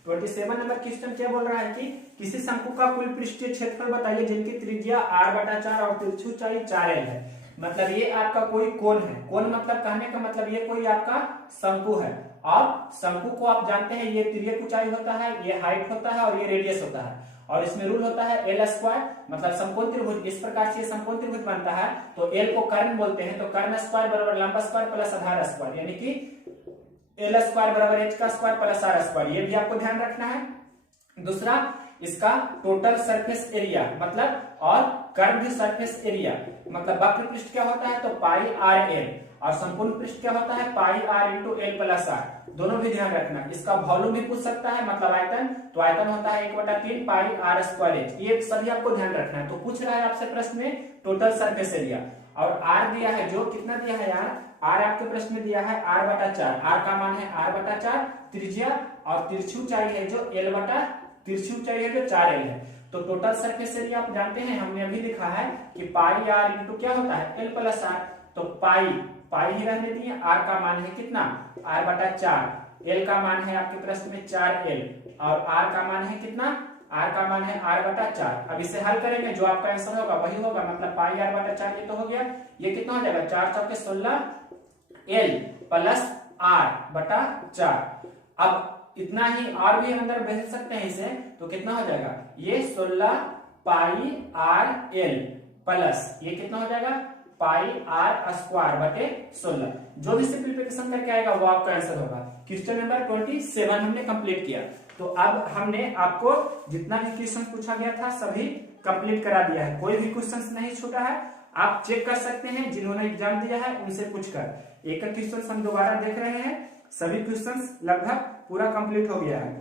27 नंबर क्वेश्चन क्या बोल रहा है कि किसी शंकु का कुल पृष्ठीय क्षेत्रफल बताइए जिनकी त्रिज्या r/4 और तिरछी ऊंचाई 4l है। मतलब ये आपका कोई कोण है। कोण मतलब कहने का मतलब ये कोई आपका शंकु है, और शंकु को आप जानते हैं ये तिर्यक ऊंचाई होता है, ये हाइट होता है और ये रेडियस होता है, और इसमें रूल होता है l², मतलब समकोण त्रिभुज। इस प्रकार से समकोण त्रिभुज बनता है, तो l को कर्ण बोलते हैं, तो कर्ण स्क्वायर बराबर लंब स्क्वायर प्लस आधार स्क्वायर, यानी कि l² बराबर h² प्लस r², ये भी आपको ध्यान रखना है। दूसरा, इसका टोटल सरफेस एरिया मतलब, और कर्व सरफेस एरिया मतलब वक्र पृष्ठ क्या होता है? तो πr/l, और संपूर्ण पृष्ठ क्या होता है? πr × l + r, दोनों भी ध्यान रखना। इसका वॉल्यूम भी पूछ सकता है, मतलब आयतन, तो आयतन होता है 1/3 πr²h, ये सभी आपको ध्यान रखना है। तो पूछ रहा है आपसे प्रश्न में टोटल सरफेस एरिया, और r दिया है, जो कितना दिया है यार? r आपके प्रश्न में दिया है r/4, r का मान है r/4, त्रिज्या और तिरछी ऊंचाई है जो तिरछी ऊंचाई है जो 4l है। तो टोटल सरफेस एरिया आप जानते हैं, हमने अभी लिखा है कि πr × क्या होता है? l + r, तो पाई ही रहने दिए। r का मान है कितना? r/4, l का मान है आपके प्रश्न में 4l, और r का मान है कितना? आर का मान है r/4। अब इसे हल करेंगे, जो आपका आंसर होगा वही होगा, मतलब पाई r/4 ये तो हो गया। ये कितना हो जाएगा, 4 चौके 16 l प्लस r/4। अब इतना ही और भी अंदर भेज सकते हैं इसे, तो कितना हो जाएगा, ये 16 पाई r l प्लस ये कितना हो जाएगा पाई r²/16। जो भी सिंप्लीफिकेशन करके आएगा वो आपका आंसर होगा। क्वेश्चन नंबर 27 हमने कंप्लीट किया। तो अब हमने आपको जितना भी क्वेश्चन पूछा गया था सभी कंप्लीट करा दिया है, कोई भी क्वेश्चन नहीं छूटा है। आप चेक कर सकते हैं, जिन्होंने एग्जाम दिया है उनसे पूछकर। एक क्वेश्चन हम दोबारा देख रहे हैं, सभी क्वेश्चन लगभग पूरा कंप्लीट हो गया है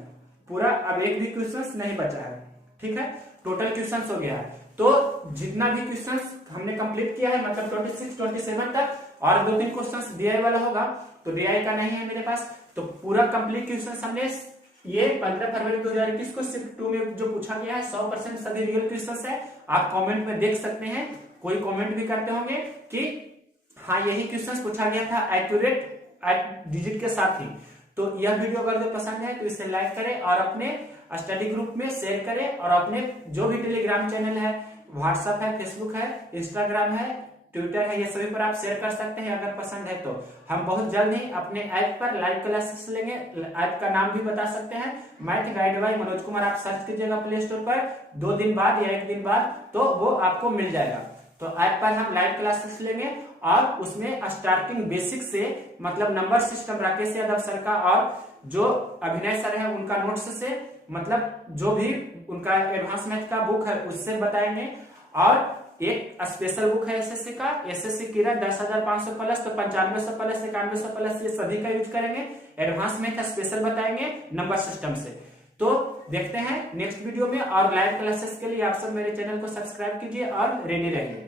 पूरा, अब एक भी क्वेश्चन नहीं बचा है। ठीक है, टोटल क्वेश्चन हो गया है। तो जितना भी क्वेश्चंस हमने कंप्लीट किया है, मतलब 26 27 तक, और 2-3 क्वेश्चंस डीआई वाला होगा, तो डीआई का नहीं है मेरे पास, तो पूरा कंप्लीट क्वेश्चंस हमने ये 15 फरवरी 2021 को शिफ्ट 2 में जो पूछा गया है 100% सभी रियल क्वेश्चंस है। आप कमेंट में देख सकते हैं, कोई कमेंट भी करते होंगे कि हाँ यही क्वेश्चन पूछा गया था एक्यूरेट डिजिट के साथ ही। तो यह वीडियो अगर जो पसंद है तो इसे लाइक करें और अपने स्टडी ग्रुप में शेयर करें, और अपने जो भी टेलीग्राम चैनल है, व्हाट्सएप है, फेसबुक है, इंस्टाग्राम है, ट्विटर है, ये सभी पर आप शेयर कर सकते हैं अगर पसंद है तो। हम बहुत जल्द ही अपने ऐप पर लाइव क्लासेस लेंगे। ऐप का नाम भी बता सकते हैं, math guide by Manoj Kumar. आप सर्च कीजिएगा प्ले स्टोर पर, 2 दिन बाद या 1 दिन बाद तो वो आपको मिल जाएगा। तो ऐप पर हम लाइव क्लासेस लेंगे और उसमें स्टार्टिंग बेसिक से, मतलब number system Rakesh Yadav sir का और जो अभिनय सर है उनका नोट्स से, मतलब जो भी उनका एडवांस मैथ का बुक है उससे बताएंगे। और एक स्पेशल बुक है एसएससी का, एसएससी किरण 10,500 प्लस, तो 9500 प्लस 9100 प्लस ये सभी का यूज करेंगे। एडवांस मैथ स्पेशल बताएंगे नंबर सिस्टम से। तो देखते हैं नेक्स्ट वीडियो में, और लाइव क्लासेस के लिए आप सब मेरे चैनल को सब्सक्राइब कीजिए और रेडी रहिए।